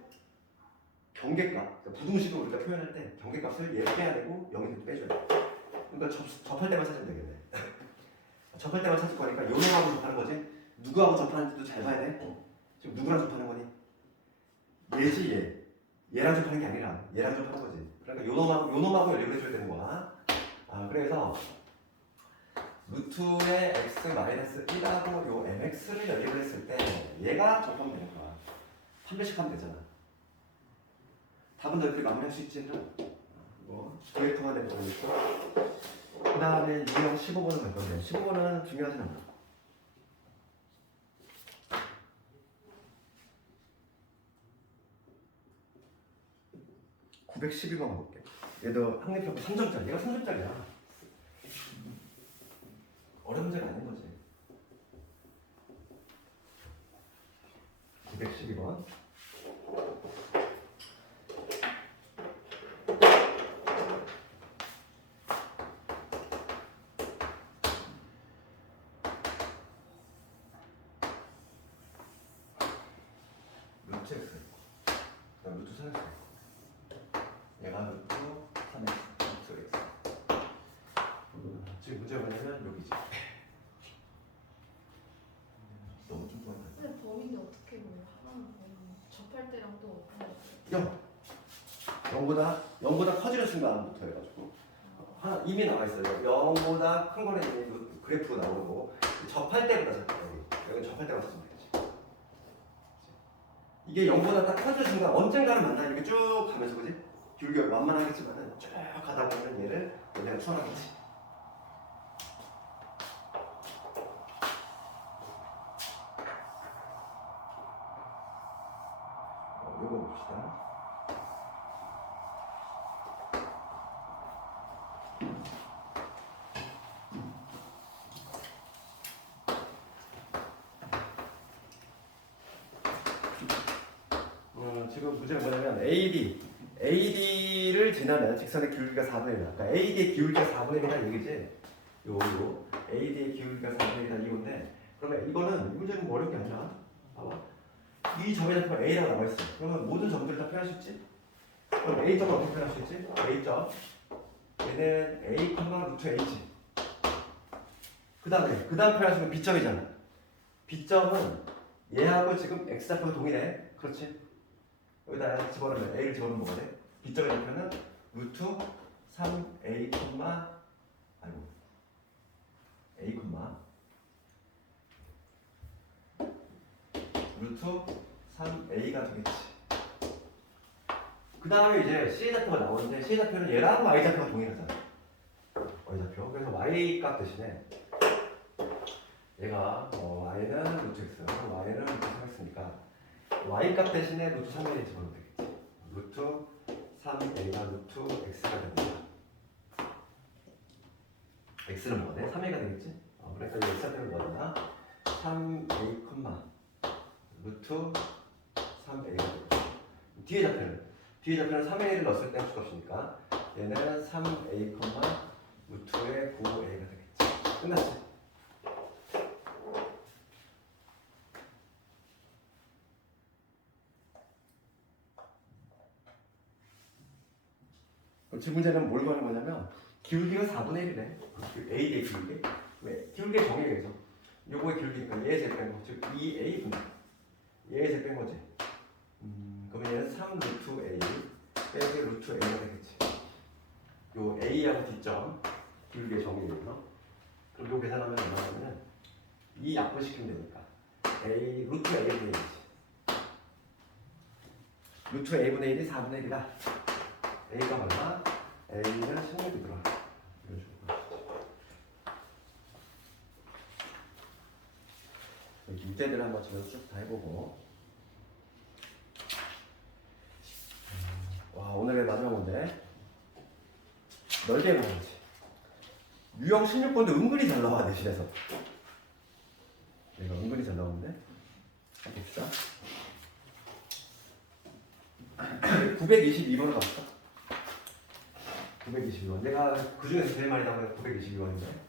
경계값, 그러니까 부등식으로 우리가 표현할 때 경계값을 얘를 빼야 되고 0일 때도 빼줘야 돼. 그러니까 접할 때만 찾으면 되겠네. 접할 때만 찾을 거니까 요놈하고 접하는 거지. 누구하고 접하는지도 잘 봐야 돼. 지금 누구랑 접하는 거니? 얘지 얘. 얘랑 접하는 게 아니라 얘랑 접하는 거지. 그러니까 요놈하고 연결을 해줘야 되는 거야. 그래서 루트의 x 마이너스 1하고 요 mx를 연립을 했을 때 얘가 접하면 되는 거야. 한 배씩 하면 되잖아. 답은 너희들이 마무리할 수 있지? 그래프만 내면 되겠고. 그 다음에 유형 15번은 갈 건데 15번은 중요하진 않아. (912번) 가볼게. 얘도 학력평가 3점짜리. 얘가 3점짜리야. 어려운 문제가 아닌 거지. 912번. 루트 x. 그다음 루트 3x. 얘가 루트 3x. 루트 x. 지금 문제가 뭐냐면 여기지. 너무 좀 좋아하네. 근데 범위인데 어떻게 뭐 하나는 접할 때랑 또 어떤 0보다 커지는 순간부터 해가지고 이미 나와 있어요. 0보다 큰 거는 이제 그래프가 나오고 접할 때보다 여기 접할 때만 찾으면 되지. 이게 0보다 딱 커지는 순간 언젠가는 만나 이렇게 쭉 가면서 그지? 기울기가 완만하겠지만은 쭉 가다 보면 얘를 내가 추월하겠지. 요거 봅시다. 지금 문제가 뭐냐면 AD를 지나는 직선의 기울기가 4분의 1이다. 그러니까 AD의 기울기가 4분의 1이라는 얘기지. 요 AD의 기울기가 4분의 1이라는 이건데, 그러면 이거는 이 문제는 뭐 어려운 게 아니라 봐봐. 이 점의 좌표가 A라고 나와 있어. 그러면 모든 점들을 다 표현할 수 있지? 그럼 A점을 어떻게 표현할 수 있지? A점 얘는 A, 루트 H. 그 다음 표현할 수 있는 B점이잖아. B점은 얘하고 지금 X좌표가 동일해. 그렇지? 여기다 집어넣으면 A를 집어넣으면 뭐가 돼? B점의 좌표는 루트 3A, 아이고 A, 루트 3A가 되겠지. 그 다음에 이제 C좌표가 나오는데, C좌표는 얘랑 Y좌표가 동일하잖아. Y좌표. 그래서 Y값 대신에 얘가 Y는 루트 X, Y는 루트 3X니까 Y값 대신에 루트 3A를 집어넣으면 되겠지. 루트 3A가 루트 X가 됩니다. X는 뭐가 돼? 3A가 되겠지? 그러니까 이 X좌표를 넣어야 3A, 루트 3A가 되겠지. 뒤에 좌표는 3A를 넣었을 때 합수값이니까 얘는 3A, 루트의 9A가 되겠지. 끝났지? 지금 문제는 뭘 구하는 거냐면 기울기가 4분의 1이래. AD의 기울기. 왜? 기울기의 정의에 의해서 요거의 기울기니까 얘의 제곱 뺀 거. 즉 2A 분의 얘의 제곱 뺀 거지. 그러면 얘는 3 루트 A 빼기 루트 A가 되겠지. 요 A하고 D점 기울기의 정의에 의해서. 그럼 요 계산하면 얼마냐면 2 약분시키면 되니까 A 루트 A분의 1이지. 루트 A분의 1이 4분의 1이다. A가 얼마? A는 16이더라. 이런 식으로 보시죠. 문제들 한번 저희가 쭉 다 해보고. 와, 오늘의 마지막 문제. 넓게 해보자지. 유형 16번도 은근히 잘 나와, 대신해서. 얘가 은근히 잘 나오는데. 한번 봅시다. 922번을 가볼까? 922번. 내가 그 중에서 제일 많이 나오는 922번인데.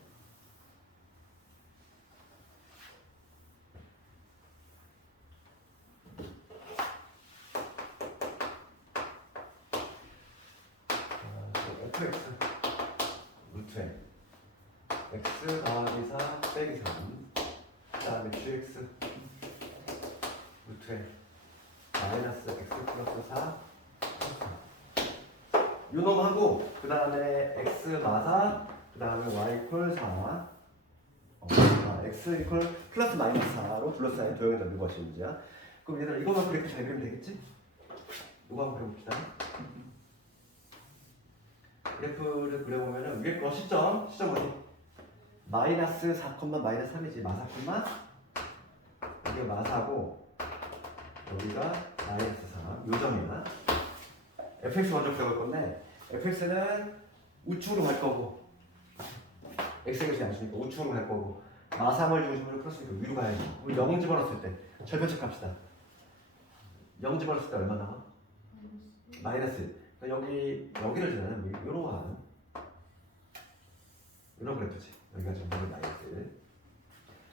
fx 루트 m x 더하기 4 빼기 3 그 다음에 gx 루트 m 마이너스 x 플러스 4 요 놈하고 그 다음에 x 마사 그 다음에 y 이퀄 4 x 이퀄 플러스 마이너스 4로 둘러싸인 도형의 넓이 구하시는 문제야. 그럼 얘들아 이거만 그래프 잘 그리면 되겠지? 이거 한번 그려봅시다. 그래프를 그려보면은 위에 거 시점 어디? 마이너스 4, 마이너스 3이지. 마사 콤마 이게 마사고 여기가 마이너스 3 요점이야. fx 먼저 구해볼 건데 fx는 우측으로 갈 거고 x값이 양수니까 우측으로 갈 거고 마상을 중심으로 풀었으니까 위로 가야지. 우리 0 집어넣었을 때 절편책 합시다. 0 집어넣었을 때 얼마 나와? 마이너스. 그러니까 여기를 지나는 요로 가는 이런 그래프지. 여기가 지금 마이너스.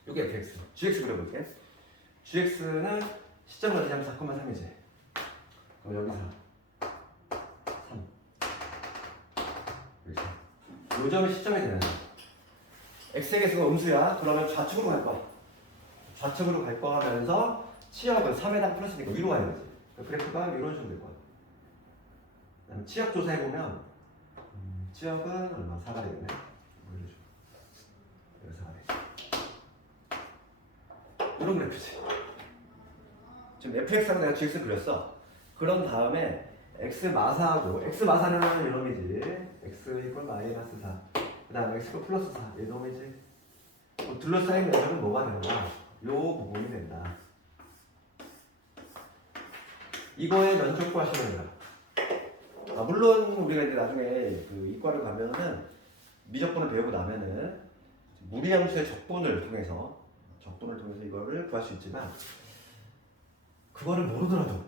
요게 fx. gx 그려볼게. gx는 시점 어디냐면 4,3이지. 그럼 여기서 3. 여기서. 요점이 시점이 되는 거야. x의 개수가 음수야. 그러면 좌측으로 갈 거야. 좌측으로 갈 거 하면서 치역은 3에다 플러스니까 위로 가야 되지. 그래프가 이런 식으로 될 거야. 그다음에 치역 조사해보면 치역은 얼마? 4가 되겠네. 여기서 4가 이런 그래프지. 지금 fx하고 내가 gx를 그렸어. 그런 다음에 x 마사하고 x 마사는 이놈이지. x 이퀄 마이너스 4. 그 다음에 x 이퀄 플러스 4. 이놈이지. 둘러싸인 면적은 뭐가 되는 거야? 요 부분이 된다. 이거의 면적 구하시는 거야. 물론 우리가 이제 나중에 그 이과를 가면은 미적분을 배우고 나면은 무리함수의 적분을 통해서 이거를 구할 수 있지만 그거를 모르더라도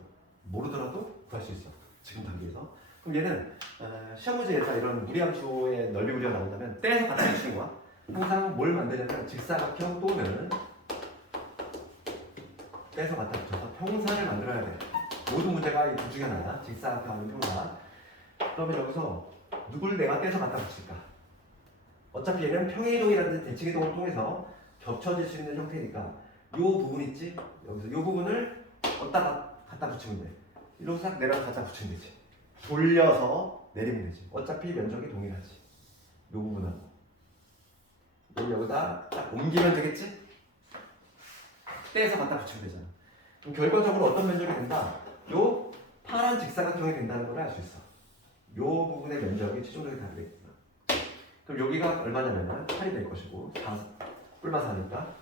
모르더라도 구할 수 있어. 지금 단계에서. 그럼 얘는 시험 문제에서 이런 무리함수의 넓이 구조가 나온다면 떼서 갖다 붙이는 거야. 항상 뭘 만드냐면 직사각형 또는 떼서 갖다 붙여서 평사를 만들어야 돼. 모든 문제가 이 둘 중에 하나야. 직사각형 아니면 평사. 그러면 여기서 누굴 내가 떼서 갖다 붙일까? 어차피 얘는 평행이동이라든지 대칭이동을 통해서 겹쳐질 수 있는 형태니까 요 부분 있지? 여기서 요 부분을 어디다 갖다 붙이면 돼. 이리로 싹 내려서 갖다 붙이면 되지. 돌려서 내리면 되지. 어차피 면적이 동일하지. 요 부분하고. 여기다 딱 옮기면 되겠지? 떼서 갖다 붙이면 되잖아. 그럼 결과적으로 어떤 면적이 된다? 요 파란 직사각형이 된다는 걸 알 수 있어. 요 부분의 면적이 최종적으로 다르게 되겠다. 그럼 여기가 얼마냐면 8이 될 것이고 4 뿔마 4니까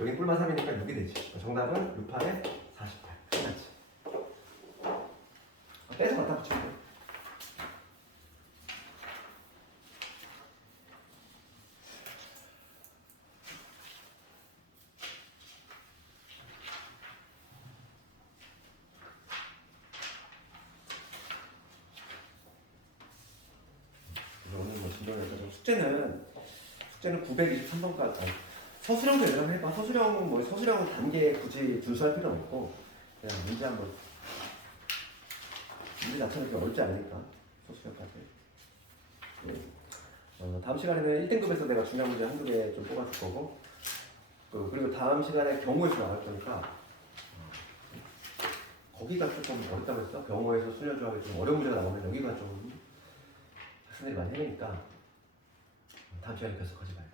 여기 뿔마 3이니까 6이 되지. 정답은 6팔에 48. 끝났지. 떼서 갖다 붙이면 돼. 오늘 뭐 진도에서 숙제는 923번까지. 서술형도 예전에 해봐. 서술형은 단계 굳이 준수할 필요는 없고 그냥 문제 한번. 문제 자체는 그렇게 어렵지 않으니까 서술형까지. 네. 다음 시간에는 1등급에서 내가 중요한 문제 한두 개 좀 뽑아줄 거고 그리고 다음 시간에 경우에서 나갈 거니까 거기가 조금 어렵다고 했어. 경우에서 수련조합에 좀 어려운 문제가 나오면 여기가 좀 학생들이 많이 헤매니까 다음 시간에 계속 가지 말고